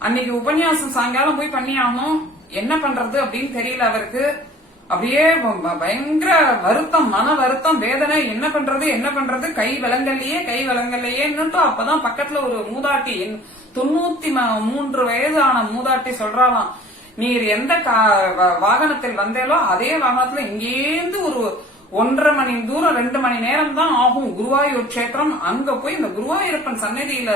அன்னைக்கு உபன்யாசம் சாயங்காலம் போய் பண்ணி ஆகணும், என்ன பண்றது அப்படின்னு தெரியல அவருக்கு. அப்படியே பயங்கர வருத்தம், மன வருத்தம், வேதனை, என்ன பண்றது கை விளங்கல்லையேன்னுட்டு அப்பதான் பக்கத்துல ஒரு மூதாட்டி 93 வயதான மூதாட்டி சொல்றாளாம், நீர் எந்த வாகனத்தில் வந்தேலோ அதே வாகனத்துல இங்கேருந்து ஒரு 1.5 மணி தூரம் 2 மணி நேரம் தான் ஆகும் குருவாயூர் கஷேத்திரம். அங்க போய் இந்த குருவாயூரப்பன் சன்னதியில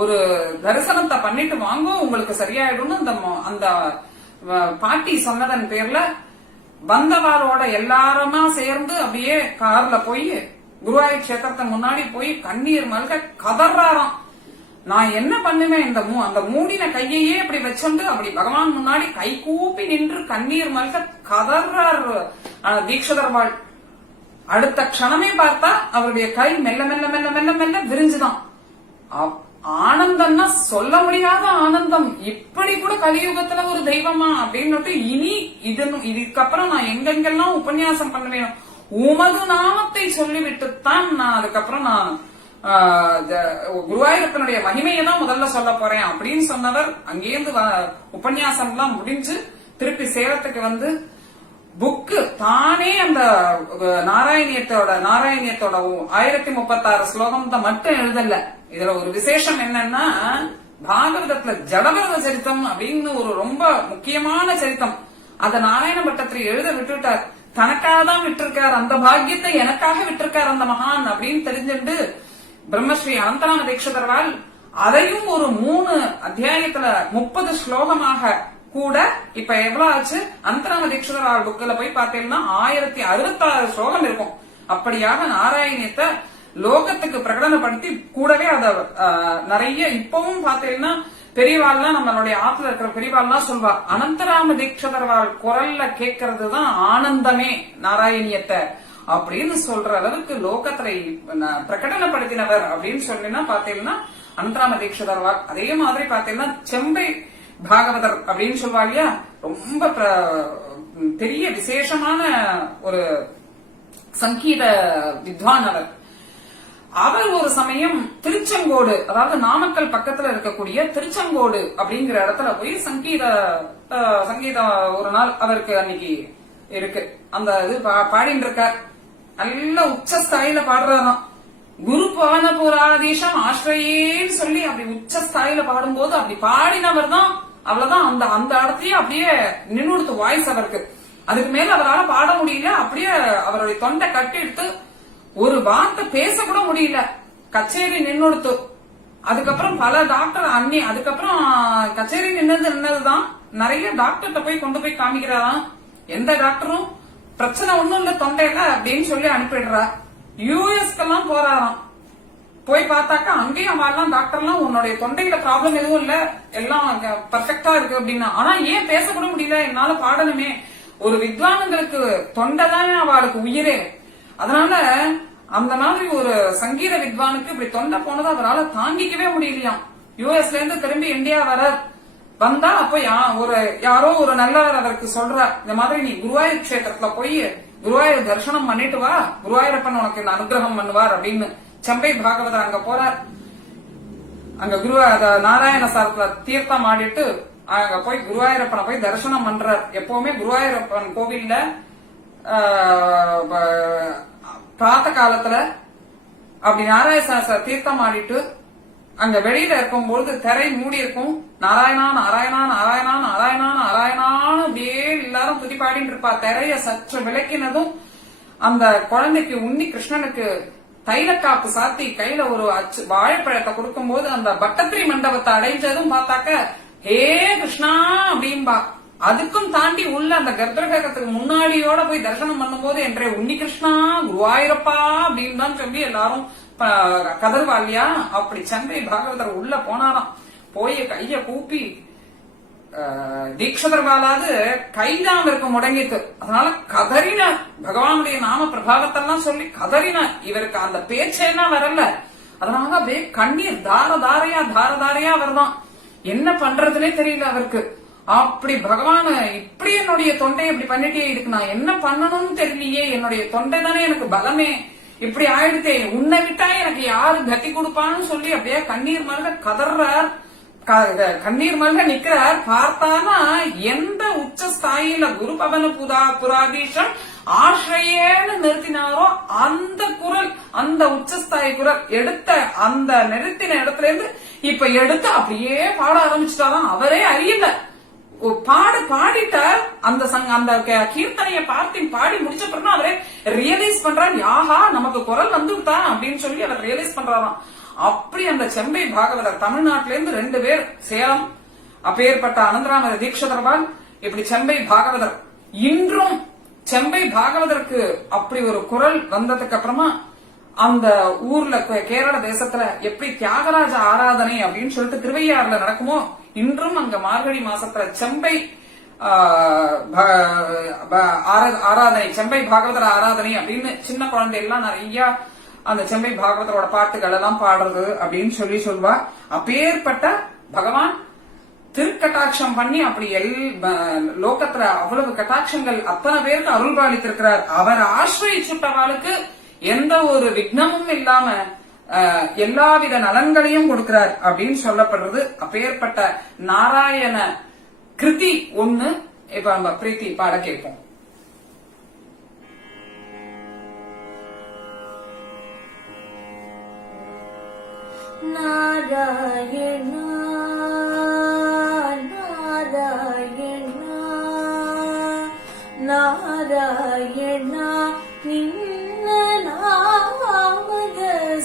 ஒரு தரிசனத்தை பண்ணிட்டு வாங்க, உங்களுக்கு சரியாயிடும். அந்த பாட்டி சொன்னதன் பேர்ல வந்தவாரோட எல்லாருமா சேர்ந்து அப்படியே கார்ல போய் குருவாயூர் கஷேத்திரத்தை முன்னாடி போய் கண்ணீர் மல்க கதறாராம். நான் என்ன பண்ணுவேன், அந்த மூடின கையையே அப்படி வச்சுண்டு அப்படி பகவான் முன்னாடி கை கூப்பி நின்று கண்ணீர் மல்க கதறார் தீட்சிதர்வாள். அடுத்த க்ஷணமே பார்த்தா அவருடைய கை மெல்ல மெல்ல மெல்ல மெல்ல மெல்ல விரிஞ்சுதான். ஆனந்தம்னா சொல்ல முடியாத ஆனந்தம். இப்படி கூட கலியுகத்துல ஒரு தெய்வமா அப்படின்னு இனி இதுக்கப்புறம் நான் எங்கெங்கெல்லாம் உபன்யாசம் பண்ணுவேன், உமது நாமத்தை சொல்லிவிட்டுத்தான் நான் அதுக்கப்புறம் நான் குருவாயூரப்பனுடைய மகிமையை தான் முதல்ல சொல்ல போறேன் அப்படின்னு சொன்னவர் அங்கேருந்து உபன்யாசம் எல்லாம் முடிஞ்சு திருப்பி சேலத்துக்கு வந்து புக்கு தானே அந்த நாராயணியத்தோட 1036 ஸ்லோகம் தான் மட்டும் எழுதல. இதுல ஒரு விசேஷம் என்னன்னா பாகவதத்துல ஜடபரத சரித்தம் அப்படின்னு ஒரு ரொம்ப முக்கியமான சரித்தம் அத நாராயண பட்டத்திரி எழுத விட்டுட்டார். தனக்காக தான் விட்டிருக்கார், அந்த பாக்கியத்தை எனக்காக விட்டிருக்கார் அந்த மகான் அப்படின்னு தெரிஞ்சுட்டு பிரம்மஸ்ரீ அனந்தராம தீட்சிதர்வால் அதையும் ஒரு 3 அத்தியாயத்துல 30 ஸ்லோகமாக கூட இப்ப எவ்வளவு ஆச்சு அனந்தராம தீட்சிதர் புக்ல போய் பார்த்தீங்கன்னா 1066 ஸ்லோகம் இருக்கும். அப்படியாக நாராயணியத்தை லோகத்துக்கு பிரகடனப்படுத்தி கூடவே அத நிறைய இப்பவும் பாத்தீங்கன்னா பெரியவாள்லாம் நம்மளுடைய ஆத்துல இருக்கிற பெரியவாள்லாம் சொல்வா அனந்தராம தீட்சிதர்வாள் குரல்ல கேட்கறதுதான் ஆனந்தமே நாராயணியத்தை அப்படின்னு சொல்ற அளவுக்கு லோகத்துல பிரகடனப்படுத்தினவர் அப்படின்னு சொன்னா பாத்தீங்கன்னா அனந்தராம தீட்சிதர்வாள். அதே மாதிரி பாத்தீங்கன்னா செம்பை பாகவதர் அப்படின்னு சொல்வா இல்லையா, ரொம்ப பெரிய விசேஷமான ஒரு சங்கீத வித்வான் அவர். அவர் ஒரு சமயம் திருச்செங்கோடு, அதாவது நாமக்கல் பக்கத்துல இருக்கக்கூடிய திருச்செங்கோடு அப்படிங்கிற இடத்துல போய் சங்கீத ஒரு நாள் அவருக்கு அன்னைக்கு இருக்கு. அந்த இது பாடிட்டு இருக்கார். நல்ல உச்சஸ்தாயில பாடுறாராம். குரு பவன புராதீசம் ஆசிரியேன்னு சொல்லி அப்படி உச்சஸ்தாயில பாடும்போது அப்படி பாடினவர் தான் அவ்வளவுதான் அந்த இடத்தையே அப்படியே நின்னுடுத்து வாய்ஸ் அவருக்கு. அதுக்கு மேல அவரால் பாட முடியல. அப்படியே அவருடைய தொண்டை கட்டி எடுத்து ஒரு வார்த்தை பேச கூட முடியல. கச்சேரி நின்னுடுத்து. அதுக்கப்புறம் பல டாக்டர் அதுக்கப்புறம் கச்சேரி நின்னதுதான் நிறைய டாக்டர்கிட்ட போய் கொண்டு போய் காமிக்கிறாராம். எந்த டாக்டரும் பிரச்சனை ஒண்ணும் இல்ல தொண்டையில அப்படின்னு சொல்லி அனுப்பிடுறா. யூஎஸ்க்கெல்லாம் போறாராம். போய் பார்த்தாக்கா அங்கேயும் அவெல்லாம் டாக்டர்லாம் உன்னுடைய தொண்டையில ப்ராப்ளம் எதுவும் இல்ல, எல்லாம் பர்ஃபெக்டா இருக்கு அப்படின்னா. ஆனா ஏன் பேச கூட முடியல, என்னால பாடணுமே. ஒரு வித்வானுங்களுக்கு தொண்டை தானே அவளுக்கு உயிரே. அதனால அந்த மாதிரி ஒரு சங்கீத வித்வானுக்கு இப்படி தொண்டை போனதை அவரால் தாங்கிக்கவே முடியலையாம். யூஎஸ்ல இருந்து திரும்பி இந்தியா வந்தா அப்ப யாரோ ஒரு நல்லவர் அவருக்கு சொல்றார், இந்த மாதிரி நீ குருவாயூர் கஷேத்திரத்துல போய் குருவாயூர் தரிசனம் பண்ணிட்டு வா, குருவாயூரப்பன் உனக்கு அனுகிரகம் பண்ணுவார் அப்படின்னு. செம்பை பாகவதர் அங்க போறார். அங்க நாராயண சாரத்துல தீர்த்தம் ஆடிட்டு அங்க போய் குருவாயூரப்பனை போய் தரிசனம் பண்றார். எப்பவுமே குருவாயூரப்பன் கோவில்ல பிராத்த காலத்துல அப்படி நாராயண தீர்த்தம் ஆடிட்டு அங்க வெளியில இருக்கும்போது திரை மூடி இருக்கும். நாராயணா நாராயணா நாராயணா நாராயணா நாராயணான்னு அப்படியே எல்லாரும் துதி பாடிட்டு இருப்பா. திரைய சற்று விளக்கினதும் அந்த குழந்தைக்கு உண்ணி கிருஷ்ணனுக்கு தைலக்காப்பு சாத்தி கையில ஒரு வாழைப்பழத்தை கொடுக்கும் போது அந்த பட்டத்திரி மண்டபத்தை அடைஞ்சதும் பார்த்தாக்க ஹே கிருஷ்ணா அப்படின்பா. அதுக்கும் தாண்டி உள்ள அந்த கர்ப்பகிரகத்துக்கு முன்னாடியோட போய் தரிசனம் பண்ணும்போது என்றே உன்னி கிருஷ்ணா குருவாயூரப்பா அப்படின்னு தான் சொல்லி எல்லாரும் கதர்வா இல்லையா. அப்படி சந்திரி பாகவதர் உள்ள போனாராம். போய் கைய கூப்பி தீட்சிதர்வாலாது கைதான் இருக்க முடங்கிட்டு, அதனால கதறினார். பகவானுடைய நாம பிரபாவத்தெல்லாம் சொல்லி கதறினார். இவருக்கு அந்த பேச்செல்லாம் வரல. அதனால அப்படியே கண்ணீர் தார தாரையா வருதான். என்ன பண்றதுனே தெரியல அவருக்கு. அப்படி பகவான இப்படி என்னுடைய தொண்டையை இப்படி பண்ணிட்டே இருக்கு, நான் என்ன பண்ணணும்னு தெரியலையே, என்னுடைய தொண்டை தானே எனக்கு பலமே, இப்படி ஆயிடுத்தே, உன்னை விட்டா எனக்கு யாரு கத்தி கொடுப்பான்னு சொல்லி அப்படியே கண்ணீர் மல்க கதறார். கண்ணீர் மல்க நிக்கிறார். பார்த்தானா எந்த உச்சஸ்தாயில குரு பவன புராதீசம் ஆசிரியேன்னு நிறுத்தினாரோ அந்த குரல், அந்த உச்சஸ்தாயி குரல் எடுத்த அந்த நிறுத்தின இடத்துல இருந்து இப்ப எடுத்து அப்படியே பாட ஆரம்பிச்சுட்டாதான். அவரே அறியல, பாடிட்டார். அந்த கீர்த்தனைய பாடி முடிச்ச பிறகு அவரே ரியலைஸ் பண்றார், யாஹா நமக்கு குரல் வந்துட்டா அப்படின்னு சொல்லி அவர் ரியலைஸ் பண்றாராம். அப்படி அந்த செம்பை பாகவதர் தமிழ்நாட்டில இருந்து 2 பேர் சேலம் அப்பேற்பட்ட அனந்தராம தீட்சிதர்வால் இப்படி செம்பை பாகவதர் இன்றும் செம்பை பாகவதற்கு அப்படி ஒரு குரல் வந்ததுக்கு அப்புறமா அந்த ஊர்ல கேரள தேசத்துல எப்படி தியாகராஜ ஆராதனை அப்படின்னு சொல்லிட்டு திருவையாறுல நடக்குமோ, இன்றும் அங்க மார்கழி மாசத்துல செம்பை ஆராதனை, செம்பை பாகவதர் ஆராதனை அப்படின்னு சின்ன குழந்தை எல்லாம் நிறைய அந்த செம்பை பாகவதரோட பாட்டுகள் எல்லாம் பாடுறது அப்படின்னு சொல்லி சொல்வா. அப்பேற்பட்ட பகவான் திருக்கட்டாட்சம் பண்ணி அப்படி லோகத்துல அவ்வளவு கட்டாட்சங்கள் அத்தனை பேருக்கு அருள் பாலித்திருக்கிறார். அவர் ஆசிரியிச்சுட்டவாளுக்கு எந்த ஒரு விக்னமும் இல்லாம எல்லாவித நலன்களையும் கொடுக்கிறார் அப்படின்னு சொல்லப்படுறது. அப்பேற்பட்ட நாராயண கிருதி ஒண்ணு இப்ப நம்ம பிரீத்தி பாட கேட்போம். நாராயணா நாராயணா ನಾರಾಯಣ ನಿನ್ನ ನಾಮದ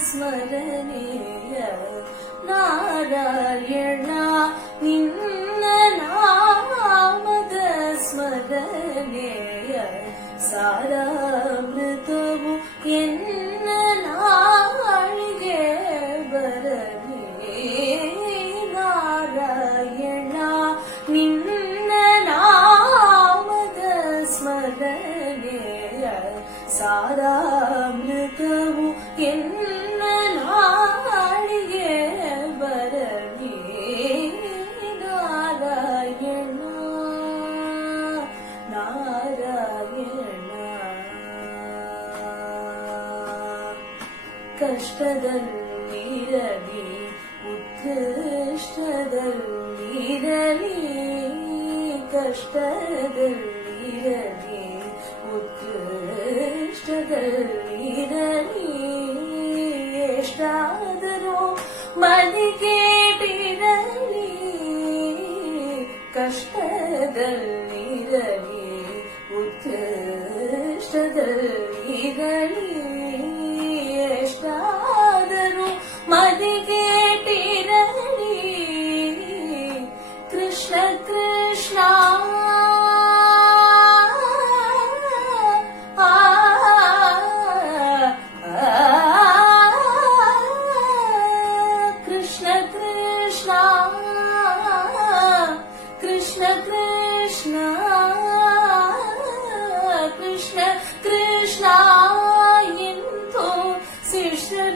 ಸ್ಮರಣೆಯ ನಾರಾಯಣ ನಿನ್ನ ನಾಮದ ಸ್ಮರಣೆಯ ಸಾರಾಮೃತವು ಎನ್ನ ನಾಳಿಗೆ ಬರಲಿ ನಾರಾಯಣ ನಿನ್ನ ನಾಮದ ಸ್ಮರಣೆಯ ಸಾರಾಮೃತವು ಎನ್ನ ನಾಳಿಗೆ ಬರಲಿ ನಾರಾಯಣ ನಾರಾಯಣ ಕಷ್ಟದಲ್ಲಿರಲಿ ಉತ್ಕೃಷ್ಟದಲ್ಲಿರಲಿ ಕಷ್ಟದಲ್ಲಿರಲಿ ಉತ್ಕೃಷ್ಟದಲ್ಲಿರಲಿ ಎಷ್ಟಾದರೂ ಮದಿಗೇಟಿರಲಿ ಕಷ್ಟದಲ್ಲಿರಲಿ ಉತ್ಕೃಷ್ಟದಲ್ಲಿರಲಿ ಎಷ್ಟಾದರೂ ಮದಿಗೇಟಿರಲಿ ಕೃಷ್ಣ ಕೃಷ್ಣ ಕೃಷ್ಣ ಕೃಷ್ಣ ಕೃಷ್ಣ ಕೃಷ್ಣ ಕೃಷ್ಣ ಕೃಷ್ಣ ಎಂದು ಶಿಷ್ಯರೂಪೇಳುವ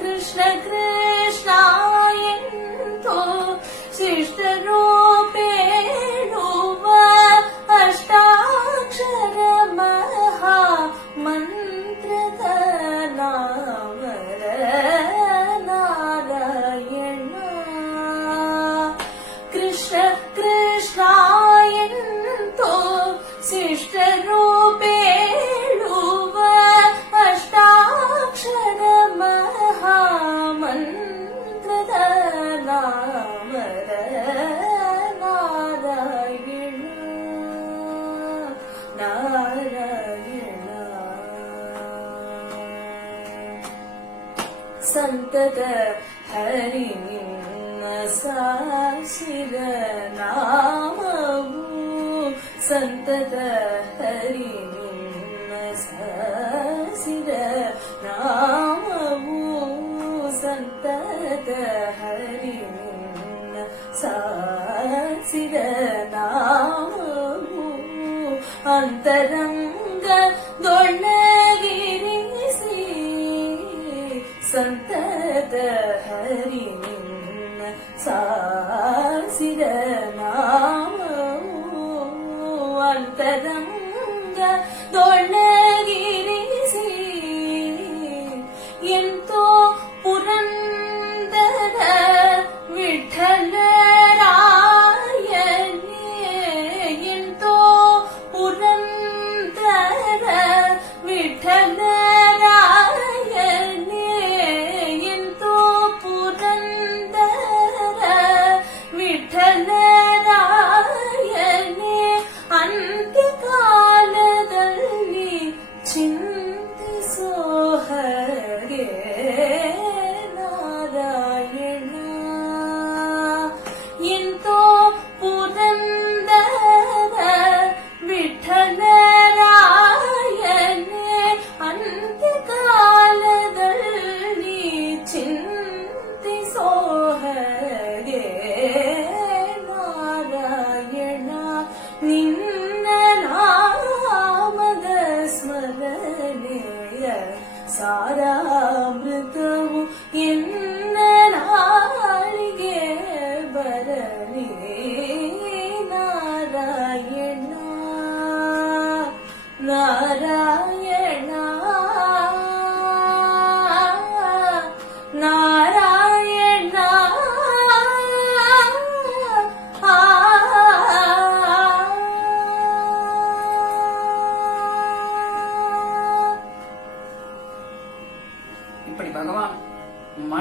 ಕೃಷ್ಣ ಕೃಷ್ಣ ಎಂದು ಶಿಷ್ಟರೂಪೇಳುವ ಅಷ್ಟಾಕ್ಷರ ಮಹಾ ಮಂತ್ರದ ನಾಮರ ನಾರಾಯಣ ಕೃಷ್ಣ ಕೃಷ್ಣ ಎಂದು ಶಿಷ್ಟರೂಪೇಳುವ ಅಷ್ಟಾಕ್ಷರ ಮಹಾ ಮಂತ್ರದ ನಾಮರ ನಾರಾಯಣ ನಾರಾಯಣ ಸಂತದ ಹರಿ ನಿನ್ನ ಸಾಸಿರ ನಾಮವು ಸಂತದ ಹರಿ ನಿನ್ನ ಸಾಸಿರ ನಾಮವು ಸಂತದ ಹರಿ ನಿನ್ನ ಸಾಸಿರ ನಾಮವು ಅಂತರಂಗ ದೊಣ್ಣಗಿರಿಸಿ ಸಂತದ ಹರಿ ನಿನ್ನ ಸಾಸಿರ ನಾಮವು ಅಂತರಂಗ ದೊಣ್ಣಗಿರಿಸಿ ಎಂತೋ ಪುರಂದರ ವಿಠಲರಾಯನೇ ಎಂತೋ ಪುರಂದರ ವಿಠಲರಾಯನೇ ಎಂತೋ ಪುರಂದರ ವಿಠಲರಾಯನೇ ಅಂತ್ಯಕಾಲದಲ್ಲಿ ಚಿಂತಿಸೋ ಹರೇ ನಾರಾಯಣ ಎಂತೋ ಪುರಂದರ ವಿಠಲರಾಯನೇ ಅಂತ್ಯಕಾಲದಲ್ಲಿ ಚಿಂತಿಸೋ ಹರೇ ನಾರಾಯಣ ನಿನ್ನ ನಾಮದ ಸ್ಮರಣೆಯ ಸಾರಾಮೃತವು ಎನ್ನ ನಾಳಿಗೆ ಬರಲಿ ನಾರಾಯಣ ನಾರಾಯಣ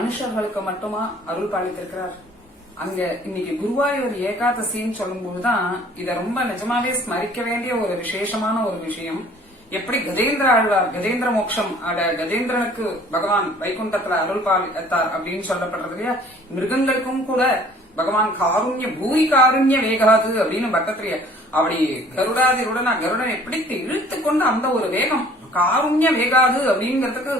மனுஷர்களுக்கு மட்டுமா அருள் பாலித்திருக்கிறார்? அங்க இன்னைக்கு குருவாயூர் ஏகாதசின்னு சொல்லும் போதுதான் இத ரொம்ப நிஜமாவே ஸ்மரிக்க வேண்டிய ஒரு விசேஷமான ஒரு விஷயம். எப்படி கஜேந்திர ஆழ்வார் கஜேந்திர மோட்சம் கஜேந்திரனுக்கு பகவான் வைகுண்டத்துல அருள் பாலித்தார் அப்படின்னு சொல்லப்படுறது இல்லையா, மிருகங்களுக்கும் கூட பகவான் காருண்ய பூரி காருண்ய வேகாது அப்படின்னு பக்கத்திலேயே அப்படி கருடன் எப்படி இழுத்து கொண்டு அந்த ஒரு வேகம் காருண்ய வேகாது அப்படிங்கறதுக்கு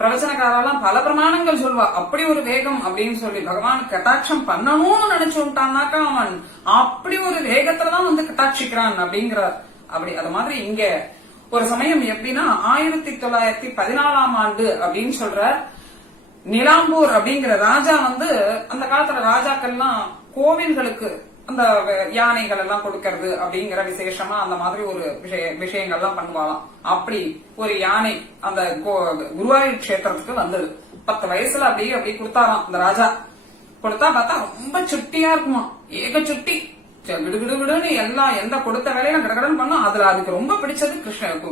பிரவச்சனக்காரெல்லாம் பல பிரமாணங்கள் சொல்வா. அப்படி ஒரு வேகம் அப்படின்னு சொல்லி பகவான் கட்டாட்சம் பண்ணணும்னு நினைச்சுட்டான்னாக்கா அவன் அப்படி ஒரு வேகத்துலதான் வந்து கட்டாட்சிக்கிறான் அப்படிங்கிறார். அப்படி அது மாதிரி இங்க ஒரு சமயம் எப்படின்னா 1914 ஆண்டு அப்படின்னு சொல்ற நிலாம்பூர் அப்படிங்கிற ராஜா வந்து அந்த காலத்துல ராஜாக்கள்லாம் கோவில்களுக்கு அந்த யானைகள் எல்லாம் கொடுக்கறது அப்படிங்கிற விசேஷமா அந்த மாதிரி ஒரு விஷயங்கள்லாம் பண்ணுவாளாம். அப்படி ஒரு யானை அந்த குருவாயூர் கஷேத்திரத்துக்கு வந்தது. 10 வயசுல அப்படி கொடுத்தாராம் அந்த ராஜா. கொடுத்தா பார்த்தா ரொம்ப சுட்டியா இருக்குமா, ஏக சுட்டி விடுவிடுன்னு எல்லாம் எந்த கொடுத்த வேலையில கடகடன் பண்ணும். அதுல அதுக்கு ரொம்ப பிடிச்சது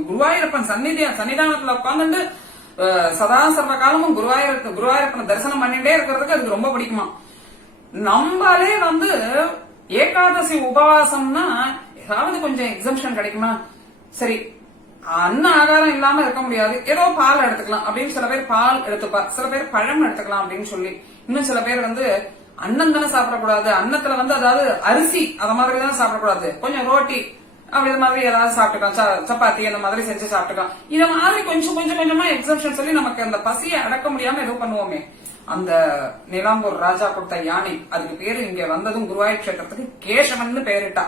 குருவாயூரப்பன் சன்னிதானத்துல உட்கார்ந்து சதா சர்வ காலமும் குருவாயூரப்பனை தரிசனம் பண்ணிட்டே இருக்கிறதுக்கு அதுக்கு ரொம்ப பிடிக்குமா. நம்மளே வந்து ஏகாதசி உபவாசம்னா ஏதாவது கொஞ்சம் எக்ஸம்ஷன் கிடைக்குமா, சரி அன்ன ஆகாரம் இல்லாம இருக்க முடியாது, ஏதோ பால் எடுத்துக்கலாம் அப்படின்னு சில பேர் பால் எடுத்துப்பா, சில பேர் பழம் எடுத்துக்கலாம் அப்படின்னு சொல்லி, இன்னும் சில பேர் வந்து அன்னம் தானே சாப்பிடக்கூடாது, அன்னத்துல வந்து அதாவது அரிசி அத மாதிரி தானே சாப்பிடக்கூடாது, கொஞ்சம் ரோட்டி அப்படி மாதிரி ஏதாவது சாப்பிட்டுக்கலாம், சப்பாத்தி அந்த மாதிரி செஞ்சு சாப்பிட்டுக்கலாம். இத மாதிரி கொஞ்சம் கொஞ்சமா எக்ஸம்ஷன் சொல்லி நமக்கு அந்த பசியை அடக்க முடியாம ஏதோ பண்ணுவோமே. அந்த நிலாம்பூர் ராஜா கொடுத்த யானை அதுக்கு பேரு இங்க வந்ததும் குருவாயூர் கஷேத்திரத்துக்கு கேசவன் பேரிட்டா.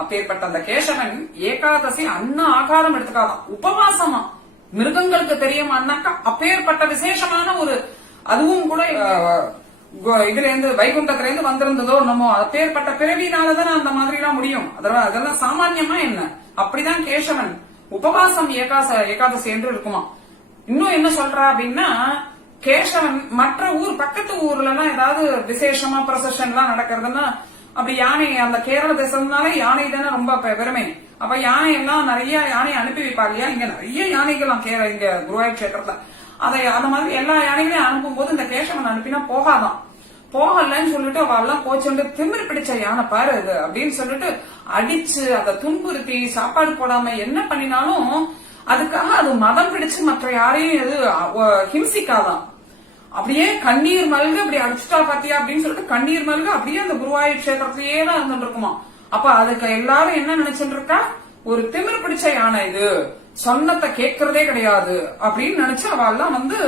அப்பேற்பட்ட அந்த கேசவன் ஏகாதசி அன்ன ஆகாரம் எடுத்துக்காதான், உபவாசமா. மிருகங்களுக்கு தெரியுமான்னாக்கா அப்பேற்பட்ட விசேஷமான ஒரு அதுவும் கூட இதுல இருந்து வைகுண்டத்துல இருந்து வந்திருந்ததோ நம்ம அப்பேற்பட்ட பிறவினாலதானே அந்த மாதிரி எல்லாம் முடியும். அதெல்லாம் சாமான்யமா என்ன, அப்படிதான் கேசவன் உபவாசம் ஏகாதசி என்று இருக்குமா. இன்னும் என்ன சொல்றா அப்படின்னா, கேசவன் மற்ற ஊர் பக்கத்து ஊர்ல எல்லாம் ஏதாவது விசேஷமா ப்ரொசஷன் எல்லாம் நடக்கிறதுன்னா அப்படி யானை அந்த கேரள தேசம்னாலே யானை தானே ரொம்ப பெருமை. அப்ப யானை எல்லாம் நிறைய யானை அனுப்பி வைப்பாங்க இல்லையா, இங்க நிறைய யானைகள்லாம் இங்க குருவாயூர் கஷேத்திரத்துல அந்த மாதிரி எல்லா யானைகளையும் அனுப்பும் போது இந்த கேசவன் அனுப்பினா போகலன்னு சொல்லிட்டு அவெல்லாம் கோச்சுண்டு திமிர் பிடிச்ச யானை பாரு இது அப்படின்னு சொல்லிட்டு அடிச்சு அதை துன்புறுத்தி சாப்பாடு போடாம என்ன பண்ணினாலும் அதுக்காக அது மதம் பிடிச்சு மற்ற யாரையும் எது ஹிம்சிக்காதான். அப்படியே கண்ணீர் மல்க அப்படி அடிச்சுட்டா பாத்தியா அப்படின்னு சொல்லிட்டு கண்ணீர் மல்க அப்படியே அந்த குருவாயூர் கஷேத்திரத்திலேயே தான் இருந்துட்டு இருக்குமா. அப்ப அதுக்கு எல்லாரும் என்ன நினைச்சுட்டு இருக்கா, ஒரு திமிர் பிடிச்ச யானை இது சொன்னத்தை கேட்கறதே கிடையாது அப்படின்னு நினைச்சு அவெல்லாம் வந்து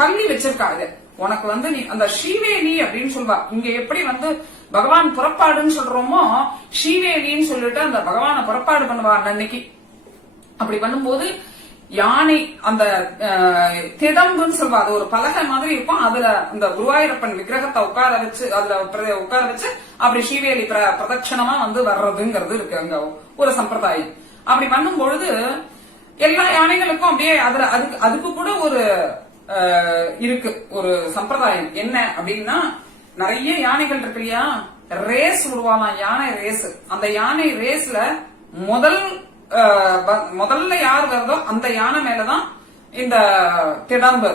தள்ளி வச்சிருக்கா. இது உனக்கு வந்து நீ அந்த ஸ்ரீவேலி அப்படின்னு சொல்வா. இங்க எப்படி வந்து பகவான் புறப்பாடுன்னு சொல்றோமோ ஸ்ரீவேலின்னு சொல்லிட்டு அந்த பகவான புறப்பாடு பண்ணுவா அன்னைக்கு. அப்படி பண்ணும்போது யானை அந்த திடம்புன்னு சொல்வா, அது ஒரு பலகை மாதிரி இருக்கும், அதுல அந்த குருவாயூரப்பன் விக்கிரகத்தை உட்கார வச்சு அதுல உட்கார வச்சு அப்படி ஸ்ரீவேலி பிரதட்சணமா வந்து வர்றதுங்கிறது இருக்கு அங்க ஒரு சம்பிரதாயம். அப்படி பண்ணும் பொழுது எல்லா யானைகளுக்கும் அப்படியே அதுக்கு கூட ஒரு இருக்கு ஒரு சம்பிரதாயம். என்ன அப்படின்னா, நிறைய யானைகள் இருக்கு இல்லையா, ரேஸ் விடுவாங்களாம், யானை ரேஸ். அந்த யானை ரேஸ்ல முதல்ல யார் வருதோ அந்த யானை மேலதான் இந்த திடம்பு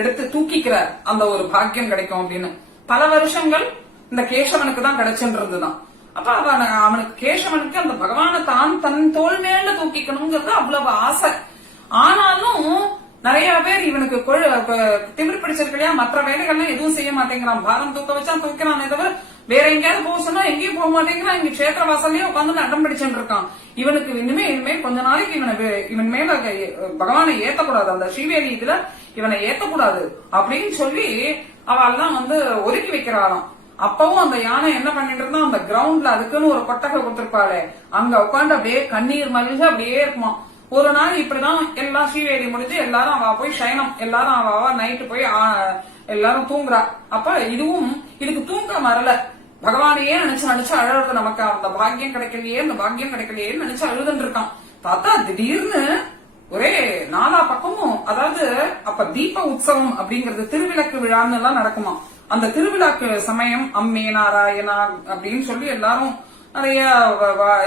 எடுத்து தூக்கிக்கிற அந்த ஒரு பாக்கியம் கிடைக்கும் அப்படின்னு பல வருஷங்கள் இந்த கேசவனுக்கு தான் கிடைச்சுன்றதுதான். அப்ப அவனுக்கு கேசவனுக்கு அந்த பகவானை தன் தோல் மேல தூக்கிக்கணுங்கிறது அவ்வளவு ஆசை. ஆனாலும் நிறைய பேர் இவனுக்கு திமிர் பிடிச்சிருக்கலையா, மற்ற வேலைகள்லாம் எதுவும் செய்ய மாட்டேங்கிறான். பாரம் தூக்க வச்சா தூக்கிறானே தவிர வேற எங்கேயாவது போக சொன்னா எங்கேயும் போக மாட்டேங்கிறான். இங்க கஷேத்திர வாசல்லே உட்காந்து அடம் பிடிச்சுட்டு இருக்கான். இவனுக்கு இனிமேல் கொஞ்ச நாளைக்கு இவன் மேல பகவானை ஏத்தக்கூடாது, அந்த ஸ்ரீவேலி இதுல இவனை ஏத்தக்கூடாது அப்படின்னு சொல்லி அவெல்லாம் வந்து ஒதுக்கி வைக்கிறாராம். அப்பவும் அந்த யானை என்ன பண்ணிட்டு இருந்தா, அந்த கிரவுண்ட்ல அதுக்குன்னு ஒரு கொட்டகை கொடுத்திருப்பாளே அங்க உட்காந்து அப்படியே கண்ணீர் மல்க அப்படியே இருக்குமா. ஒரு நாள் இப்படிதான் எல்லாம் ஸ்ரீவேலி முடிஞ்சு எல்லாரும் அவ போய் சயனம், எல்லாரும் அவ நைட்டு போய் எல்லாரும் தூங்குறா. அப்ப இதுக்கு தூங்க வரல, பகவானையே நினைச்சு அழகு, நமக்கு அந்த பாக்கியம் கிடைக்கலையேன்னு நினைச்சு அழுதுன்னு இருக்கான். பார்த்தா திடீர்னு ஒரே நாலா பக்கமும், அதாவது அப்ப தீப உற்சவம் அப்படிங்கறது திருவிளக்கு விழான்னு எல்லாம் நடக்குமா. அந்த திருவிழாக்கு சமயம் அம்மே நாராயணா அப்படின்னு சொல்லி எல்லாரும் நிறைய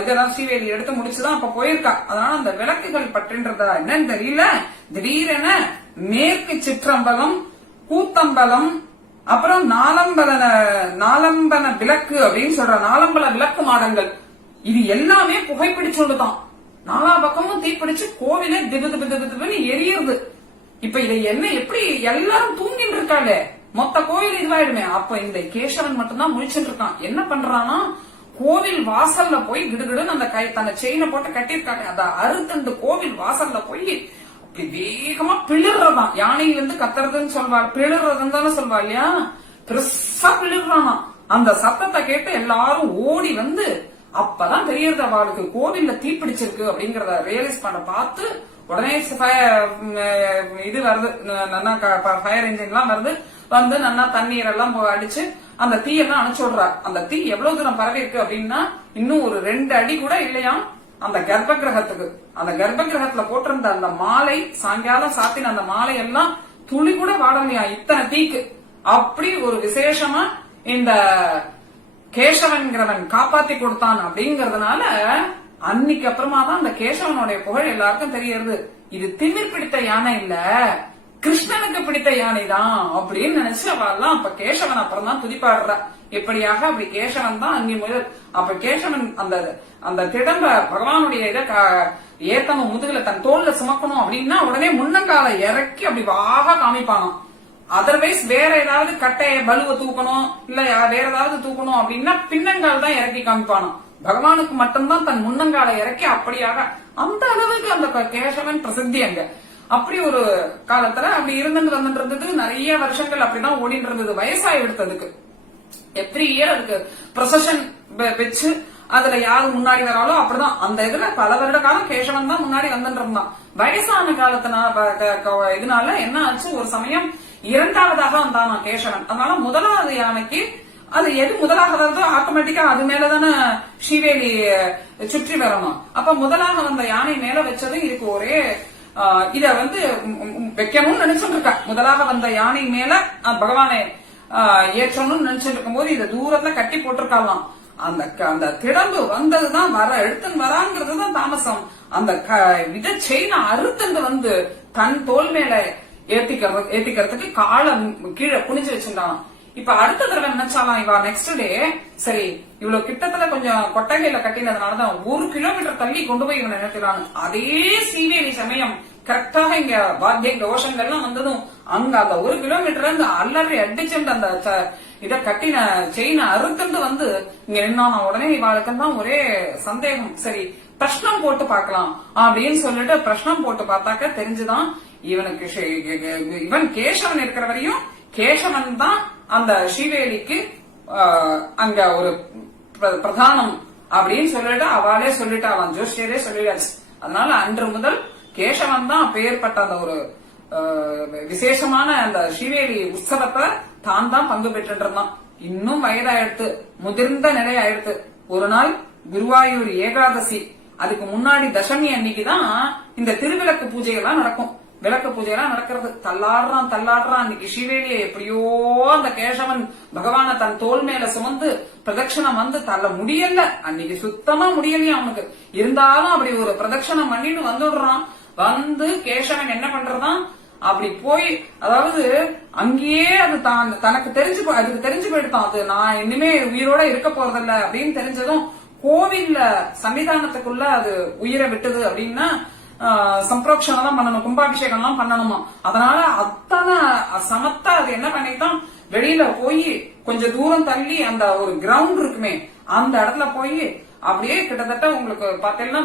இதெல்லாம் ஸ்ரீவேலி எடுத்து முடிச்சுதான் அப்ப போயிருக்கா. அதனால அந்த விளக்குகள் பற்றின்றதா என்னன்னு தெரியல, திடீரென மேற்கு சிற்றம்பலம், கூத்தம்பலம், அப்புறம் நாலம்பன விளக்கு அப்படின்னு சொல்ற நாலம்பல விளக்கு மாடங்கள், இது எல்லாமே புகைப்பிடிச்சோண்டுதான். நாலா பக்கமும் தீப்பிடிச்சு கோவிலே திபு திபு திபு திபுன்னு எரியுது. இப்ப இதை என்ன எப்படி எல்லாரும் தூங்கிட்டு இருக்காளே, மொத்த கோவில் இதுவாயிடுமே. அப்ப இந்த கேசவன் மட்டும்தான் முழிச்சுட்டு இருக்கான். என்ன பண்றானா, கோவில் வாசல்ல போய் கிடுகிடுன்னு அந்த தன்னை செயினை போட்டு கட்டியிருக்காங்க, அத அறுத்தண்டு கோவில் வாசல்ல போய் அப்படி வேகமா பிளிடுறதான். யானை வந்து கத்துறதுன்னு சொல்வாள், பிளிடுறதுன்னு தானே சொல்வா இல்லையா, பெருசா பிளிடுறானா. அந்த சத்தத்தை கேட்டு எல்லாரும் ஓடி வந்து அப்பதான் தெரியறது அவளுக்கு கோவில்ல தீப்பிடிச்சிருக்கு அப்படிங்கறத ரியலைஸ் பண்ண பார்த்து உடனே இது வருது, ஃபயர் இன்ஜின் எல்லாம் வருது, வந்து நல்லா தண்ணீர் எல்லாம் அடிச்சு அந்த தீயெல்லாம் அணைச்சு விடுறா. அந்த தீ எவ்வளவு தூரம் பரவி இருக்கு அப்படின்னா இன்னும் ஒரு 2 அடி கூட இல்லையா அந்த கர்ப்ப கிரகத்துக்கு. அந்த கர்ப்ப கிரகத்துல போட்டிருந்த அந்த மாலை, சாயங்காலம் சாத்தின அந்த மாலை எல்லாம் துளி கூட வாடலையா இத்தனை தீக்கு. அப்படி ஒரு விசேஷமா இந்த கேசவன்கிறவன் காப்பாத்தி கொடுத்தான். அப்படிங்கறதுனால அன்னைக்கு அப்புறமா தான் அந்த கேசவனுடைய புகழ் எல்லாருக்கும் தெரியறது. இது திமிர் பிடித்த யானை இல்ல, கிருஷ்ணனுக்கு பிடித்த யானை தான் அப்படின்னு நினைச்சு அவெல்லாம் அப்ப கேசவன் அப்புறம் தான் துதிப்பாடுறா. எப்படியாக அப்படி கேசவன் தான் அங்கி முதல். அப்ப கேசவன் அந்த திடம்ப பகவானுடைய இதை ஏத்தமும் முதுகுல தன் தோல்ல சுமக்கணும் அப்படின்னா உடனே முன்னங்கால இறக்கி அப்படி வாக காமிப்பானாம். அதர்வைஸ் வேற ஏதாவது கட்டைய பலுவை தூக்கணும் இல்ல வேற ஏதாவது தூக்கணும் அப்படின்னா பின்னங்கால் தான் இறக்கி காமிப்பானாம். பகவானுக்கு மட்டும்தான் தன் முன்னங்கால இறக்கி அப்படியாக அந்த அளவுக்கு அந்த கேசவன் பிரசித்தி அங்க. அப்படி ஒரு காலத்துல அப்படி வந்துட்டு இருந்தது. நிறைய வருஷங்கள் அப்படிதான் ஓடிட்டு இருந்தது. வயசாகி விடுத்ததுக்கு எவ்ரி இயர் அதுக்கு ப்ரொசஷன் வச்சு அதுல யாரு முன்னாடி வராலோ அப்படிதான் அந்த இதுல பல வருட காலம் கேசவன் தான் முன்னாடி வந்துட்டு இருந்தான். வயசான காலத்தினால இதனால என்ன ஆச்சு, ஒரு சமயம் 2வதாக வந்தானா கேசவன். அதனால முதலாவது யானைக்கு அது எது முதலாக வருதோ ஆட்டோமேட்டிக்கா அது மேலதானே ஸ்ரீவேலி சுற்றி வரணும். அப்ப முதலாக வந்த யானை மேல வச்சது இதுக்கு ஒரே இத வந்து வைக்கணும்னு நினைச்சுட்டு இருக்கா. முதலாக வந்த யானை மேல பகவானை ஏற்றணும்னு நினைச்சிட்டு இருக்கும் போது இத தூரத்துல கட்டி போட்டிருக்கலாம். அந்த திடம்பு வந்ததுதான் எடுத்துன்னு வராங்கிறதுதான் தாமசம். அந்த இத செயினை அறுத்துண்டு வந்து தன் தோல் மேல ஏத்திக்கிறதுக்கு காலை கீழே குனிஞ்சு வச்சிருந்தான். இப்ப அடுத்த தடவை நினைச்சாலாம் இவா நெக்ஸ்ட் டே சரி இவ்வளவு கிட்டத்துல கொஞ்சம் கொட்டகையில கட்டினதுனாலதான் 1 கிலோமீட்டர் தள்ளி கொண்டு போய் இவனை நிறுத்தினான். அதே சீவேலி சமயம் கரெக்டாக இங்க வாத்திய கோஷங்கள்லாம் வந்ததும் அங்க அந்த 1 கிலோமீட்டர் இருந்து அல்லறி அடிச்சுட்டு அந்த இத கட்டின செயினை அறுத்துட்டு வந்து இங்க நின்னான. உடனே இவாளுக்குதான் ஒரே சந்தேகம். சரி பிரஷ்னம் போட்டு பாக்கலாம் அப்படின்னு சொல்லிட்டு பிரஷ்னம் போட்டு பார்த்தாக்க தெரிஞ்சுதான் இவனுக்கு இவன் கேசவன் இருக்கிற வரையும் கேசவன் தான் அந்த ஸ்ரீவேலிக்கு அங்க ஒரு பிரதானம் அப்படின்னு சொல்லிட்டு அவளே சொல்லிட்டா, அவன் ஜோஷியரே சொல்லிடாச்சு. அதனால அன்று முதல் கேசவன் தான் பெயர்பட்ட அந்த ஒரு விசேஷமான அந்த ஸ்ரீவேலி உற்சவத்தை தான் பங்கு பெற்று இருந்தான். இன்னும் வயதாயிடுத்து, முதிர்ந்த நிலை ஆயிடுத்து. ஒரு நாள் குருவாயூர் ஏகாதசி, அதுக்கு முன்னாடி தசமி அன்னைக்குதான் இந்த திருவிளக்கு பூஜை எல்லாம் நடக்கும். விளக்கு பூஜை எல்லாம் நடக்கிறது. தள்ளாடுறான். இன்னைக்கு ஸ்ரீவேலியை எப்படியோ அந்த கேசவன் பகவான தன் தோல் மேல சுமந்து பிரதட்சணம் வந்து தள்ள முடியல. அன்னைக்கு சுத்தமா முடியலையா அவனுக்கு. இருந்தாலும் அப்படி ஒரு பிரதட்சணம் பண்ணிட்டு வந்துடுறான். வந்து கேசவன் என்ன பண்றதான் அப்படி போய், அதாவது அங்கேயே அது தனக்கு அதுக்கு தெரிஞ்சு போயிடுதான். அது நான் இனிமே உயிரோட இருக்க போறதில்ல அப்படின்னு தெரிஞ்சதும் கோவில்ல சன்னிதானத்துக்குள்ள அது உயிரை விட்டது அப்படின்னா சம்பிரோக்ஷனம் எல்லாம் பண்ணணும், கும்பாபிஷேகம் எல்லாம் பண்ணணுமா. அதனால அத்தனை சமத்தா அது என்ன பண்ணிட்டான், வெளியில போய் கொஞ்சம் தூரம் தள்ளி அந்த ஒரு கிரவுண்ட் இருக்குமே அந்த இடத்துல போய் அப்படியே கிட்டத்தட்ட உங்களுக்கு பாத்தீங்கன்னா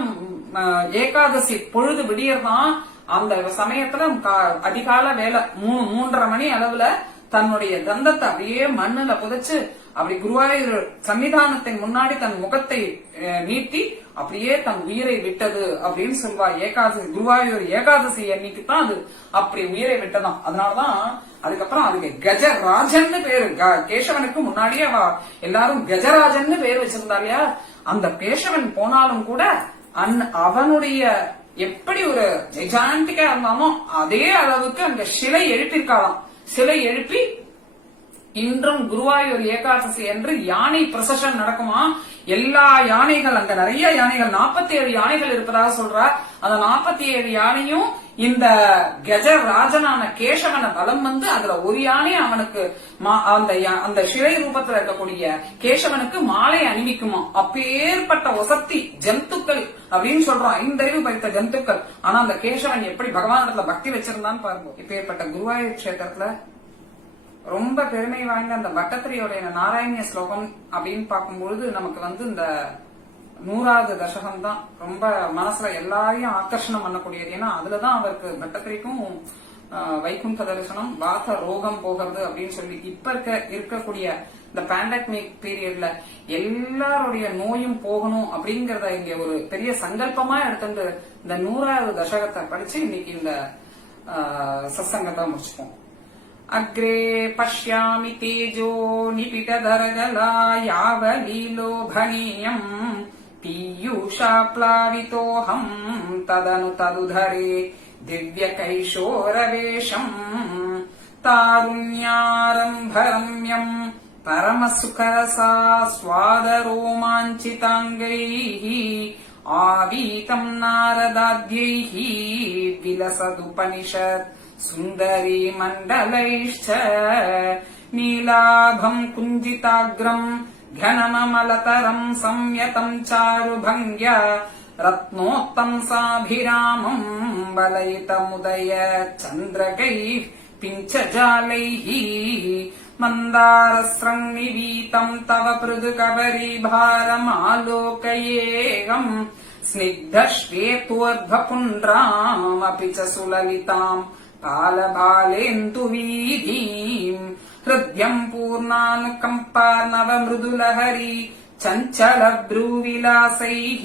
ஏகாதசி பொழுது விடியறதான். அந்த சமயத்துல அதிகால வேலை 3:30 மணி அளவுல தன்னுடைய தந்தத்தை அப்படியே மண்ணுல புதைச்சு அப்படி குருவாயூர் சன்னிதானத்தின் முன்னாடி தன் முகத்தை நீட்டி அப்படியே தன் உயிரை விட்டது அப்படின்னு சொல்வா. ஏகாதசி குருவாயூர் ஏகாதசி அன்னைக்கு தான் அது அப்படி உயிரை விட்டதாம். அதனாலதான் அதுக்கப்புறம் அதுக்கு கஜராஜன்னு பேரு. கேசவனுக்கு முன்னாடியே எல்லாரும் கஜராஜன்னு பேர் வச்சிருந்தா இல்லையா. அந்த கேசவன் போனாலும் கூட அவனுடைய எப்படி ஒரு ஜெஜாண்டிக்கா இருந்தாலும் அதே அளவுக்கு அங்க சிலை எழுப்பியிருக்காளாம். சிலை எழுப்பி இன்றும் குருவாயூர் ஏகாதசி என்று யானை பிரசஷன் நடக்குமா. எல்லா யானைகள் அங்க நிறைய யானைகள் 47 யானைகள் இருப்பதாக சொல்றார். அந்த 47 யானையும் இந்த கஜராஜனான கேசவன பலம் வந்து அதுல ஒரு யானை அவனுக்கு அந்த சிலை ரூபத்துல இருக்கக்கூடிய கேசவனுக்கு மாலை அணிவிக்குமா. அப்பேற்பட்ட ஒசத்தி ஜந்துக்கள் அப்படின்னு சொல்றோம், 5 அறிவு பறித்த ஜந்துக்கள். ஆனா அந்த கேசவன் எப்படி பகவானிடத்துல பக்தி வச்சிருந்தான்னு பாருங்க. இப்பேற்பட்ட குருவாயூர் கஷேத்திரத்துல ரொம்ப பெருமை வாய்ந்த அந்த பட்டத்திரியோடைய நாராயணிய ஸ்லோகம் அப்படின்னு பார்க்கும்பொழுது நமக்கு வந்து இந்த 100வது தசகம் தான் ரொம்ப மனசுல எல்லாரையும் ஆகர்ஷணம் பண்ணக்கூடியது. ஏன்னா அதுலதான் அவருக்கு பட்டத்திரிக்கும் வைகுண்ட தரிசனம், வாத ரோகம் போகிறது அப்படின்னு சொல்லி இப்ப இருக்கக்கூடிய இந்த பேண்டமிக் பீரியட்ல எல்லாருடைய நோயும் போகணும் அப்படிங்கறத இங்க ஒரு பெரிய சங்கல்பமா எடுத்துட்டு இந்த 100வது தசகத்தை படிச்சு இன்னைக்கு இந்த சத்சங்கத்தை முடிச்சுப்போம். அக்ரே பஷ்யாமி தேஜோ நிபிடதரஜலா யாவலீலோபனீயம் பீயூஷா प्लावितोऽहम् तदनु तदुधरे दिव्यकैशोरवेशम् तारुण्यारम्भरम्यम् परमसुखरसा स्वादरोमाञ्चिताङ्गैः आवीतम् नारदाद्यैः विलसदुपनिषत् सुन्दरी मण्डलैश्च नीलाभम् कुञ्जिताग्रम् घनममलतरम् संयतम् चारुभङ्ग्य रत्नोत्तंसाभिरामम् वलयितमुदय चन्द्रकैः पिञ्चजालैः मन्दारस्रङ्निवीतम् तव पृदुकबरीभारमालोकयेऽहम् स्निग्धश्वेतोर्ध्वपुण्ड्रामपि च सुललिताम् पालबालेन्दुवीधीम् हृद्यम् पूर्णानुकम्पार्णवमृदुलहरी चञ्चलभ्रूविलासैः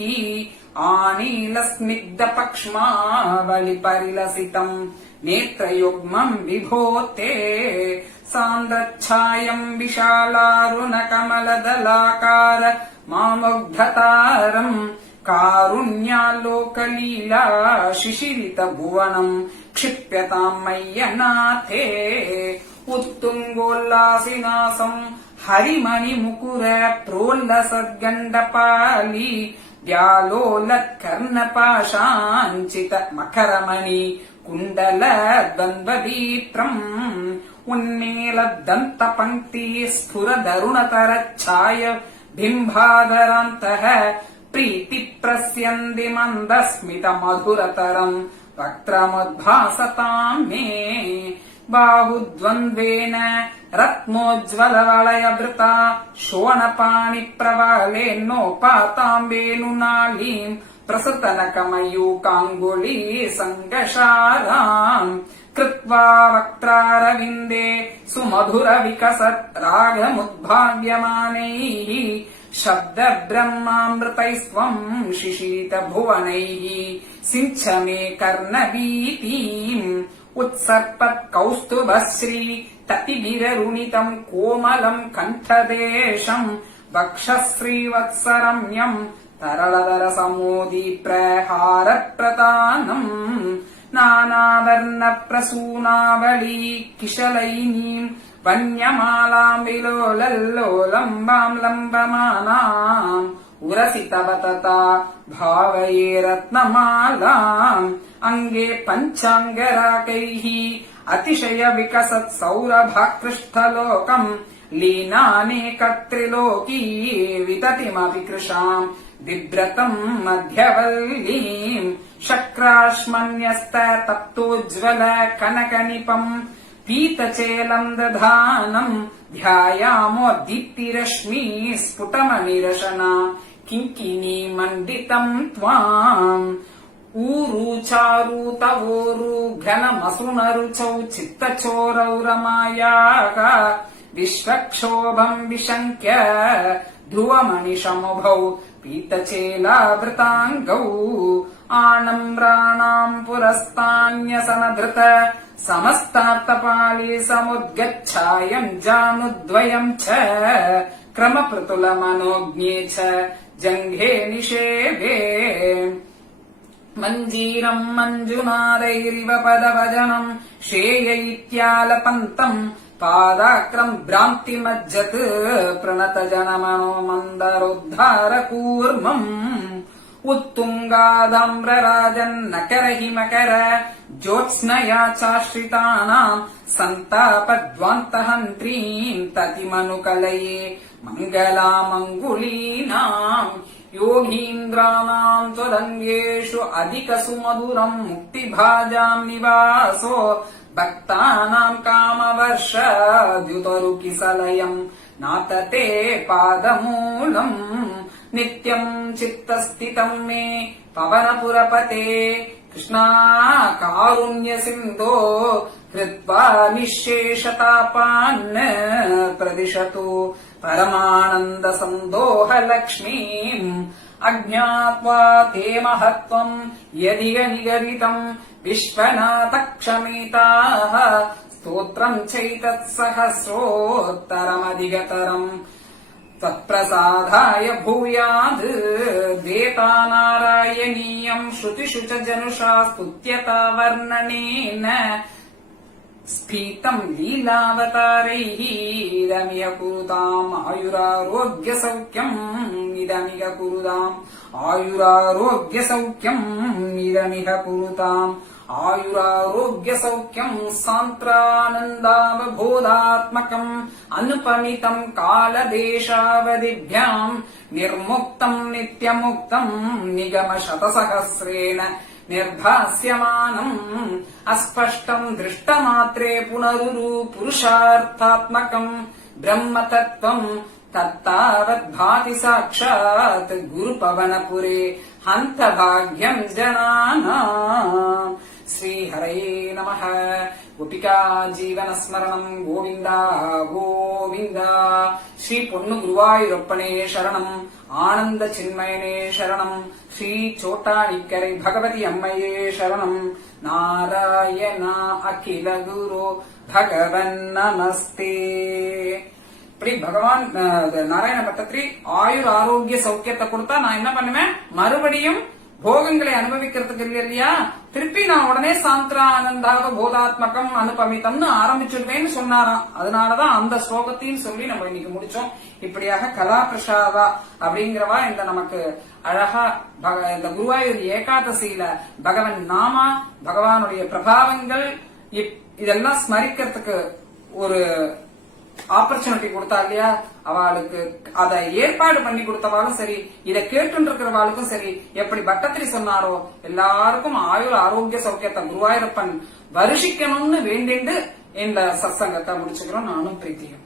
आनीलस्निग्धपक्ष्मावलिपरिलसितम् नेत्रयुग्मम् विभोते सान्द्रच्छायम् विशालारुणकमलदलाकार मामुग्धतारम् कारुण्यालोकलीला शिशिरितभुवनम् क्षिप्यताम् मय्यनाथे उत्तुङ्गोल्लासिनासम् हरिमणिमुकुर प्रोल्लसद्गण्डपाली व्यालोलत्कर्णपाशाञ्चित मकरमणि कुण्डलद्वन्द्वदीप्रम् उन्मीलद्दन्तपङ्क्ति स्फुरदरुणतरच्छाय बिम्बादरान्तः प्रीतिप्रस्यन्ति मन्दस्मितमधुरतरम् वक्त्रमुद्भासताम् मे बाहुद्वन्द्वेन रत्नोज्ज्वलवलयभृता शोणपाणिप्रवालेन्नोपाताम् वेणुनालीम् प्रसृतनकमयूकाङ्गुली सङ्गशालाम् कृत्वा वक्त्रारविन्दे सुमधुरविकसत् रागमुद्भाव्यमानैः शब्दब्रह्मामृतैस्त्वम् शिशीतभुवनैः सिञ्च मे कर्णवीतीम् उत्सर्पत् कौस्तुभश्री ततिभिररुणितम् कोमलम् कण्ठदेशम् वक्षश्रीवत्सरम्यम् तरलदरसमोदि प्रहारप्रदानम् नानावर्णप्रसूनावली किशलैनीम् वन्यमालाम् विलोलल्लोलम्बाम् लम्बमानाम् उरसि तव तथा भावये रत्नमालाम् अङ्गे पञ्चाङ्गराकैः अतिशय विकसत् सौरभाकृष्ठलोकम् लीनानेकत्रिलोकी विततिमपि कृशाम् बिभ्रतम् मध्यवल्लीम् शक्राश्मन्यस्त तप्तोज्ज्वल कनकनिपम् पीतचेलम् दधानम् ध्यायामो दीप्तिरश्मी स्फुटमनिरशना किङ्किनी मण्डितम् त्वाम् ऊरू चारू तवोरू घनमसृणरुचौ चित्तचोरौ रमायाः विश्वक्षोभम् विशङ्क्य ध्रुवमणिशमुभौ पीतचेलावृताङ्गौ आनम्राणाम् पुरस्तान्यसनधृत समस्तात्तपाली समुद्गच्छायम् जानुद्वयम् च क्रमपृतुलमनोज्ञे च जङ्घे निषेवे मञ्जीरम् मञ्जुनादैरिव पदभजनम् श्रेयैत्यालपन्तम् पादाक्रम् भ्रान्तिमज्जत् प्रणतजनमनो मन्दरोद्धारकूर्मम् उत्तुङ्गादाम्रराजन्नकरहिमकर ज्योत्स्नया चाश्रितानाम् सन्तापद्वान्तहन्त्रीम् ततिमनुकलये मङ्गलामङ्गुलीनाम् योगीन्द्राणाम् त्वदङ्गेषु अधिकसुमधुरम् मुक्तिभाजाम् निवासो भक्तानाम् कामवर्षद्युतरुकिसलयम् नातते पादमूलम् नित्यम् चित्तस्थितम् मे पवनपुरपते कृष्णा कारुण्यसिन्धो कृत्वा निःशेषतापान् प्रदिशतु परमानन्दसन्दोहलक्ष्मीम् अज्ञात्वा ते महत्त्वम् यदिह निगदितम् विश्वनाथक्षमिताः स्तोत्रम् चैतत्सहस्रोत्तरमधिगतरम् तत्प्रसादाय भूयाद् देतानारायणीयम् श्रुतिषु च जनुषा स्तुत्यता वर्णनेन स्फीतम् लीलावतारैः इदमिह कुरुताम् आयुरारोग्यसौख्यम् इदमिह कुरुताम् आयुरारोग्यसौख्यम् इदमिह कुरुताम् आयुरारोग्यसौख्यम् सान्त्रानन्दावबोधात्मकम् अनुपमितम् कालदेशावधिभ्याम् निर्मुक्तम् नित्यमुक्तम् निगमशतसहस्रेण निर्भास्यमानम् अस्पष्टम् दृष्टमात्रे पुनरुरु पुरुषार्थात्मकम् ब्रह्मतत्त्वम् तत्तावद्भाति साक्षात् गुरुपवनपुरे हन्तभाग्यम् जनानाम् श्रीहरये नमः। गोपिका जीवनस्मरणम् गोविन्द गोविन्द। श्री பொன்னு குருவாயூரப்பனே சரணம், ஆனந்த சின்மயனே சரணம், ஸ்ரீ சோட்டானிக்கரை பகவதி அம்மையே சரணம், நாராயணா அகில குரு பகவன் நமஸ்தே. இப்படி பகவான் நாராயண பட்டத்திரி ஆயுர் ஆரோக்கிய சௌக்கியத்தை கொடுத்தா நான் என்ன பண்ணுவேன், மறுபடியும் போகங்களை அனுபவிக்கிறதுக்கு இல்லையா, திருப்பி நான் உடனே சாந்திரா ஆனந்தாக போதாத்மகம் அனுபமித்தம்னு ஆரம்பிச்சிருவேன்னு சொன்னாராம். அதனாலதான் அந்த ஸ்லோகத்தையும் சொல்லி நம்ம இன்னைக்கு முடிச்சோம். இப்படியாக கலா பிரசாதா அப்படிங்கிறவா இந்த நமக்கு அழகா இந்த குருவாயூர் ஏகாதசியில பகவன் நாமா, பகவானுடைய பிரபாவங்கள் இதெல்லாம் ஸ்மரிக்கிறதுக்கு ஒரு ஆப்பர்ச்சுனிட்டி கொடுத்தா இல்லையா, அவளுக்கு அதை ஏற்பாடு பண்ணி கொடுத்தவாலும் சரி, இதை கேட்டு இருக்கிறவாளுக்கும் சரி, எப்படி பட்டத்திரி சொன்னாரோ எல்லாருக்கும் ஆயுள் ஆரோக்கிய சௌக்கியத்தை குருவாயூரப்பன் வருஷிக்கணும்னு வேண்டிண்டு இந்த சத்சங்கத்தை முடிச்சுக்கிறோம். நானும் பிரீத்தியும்.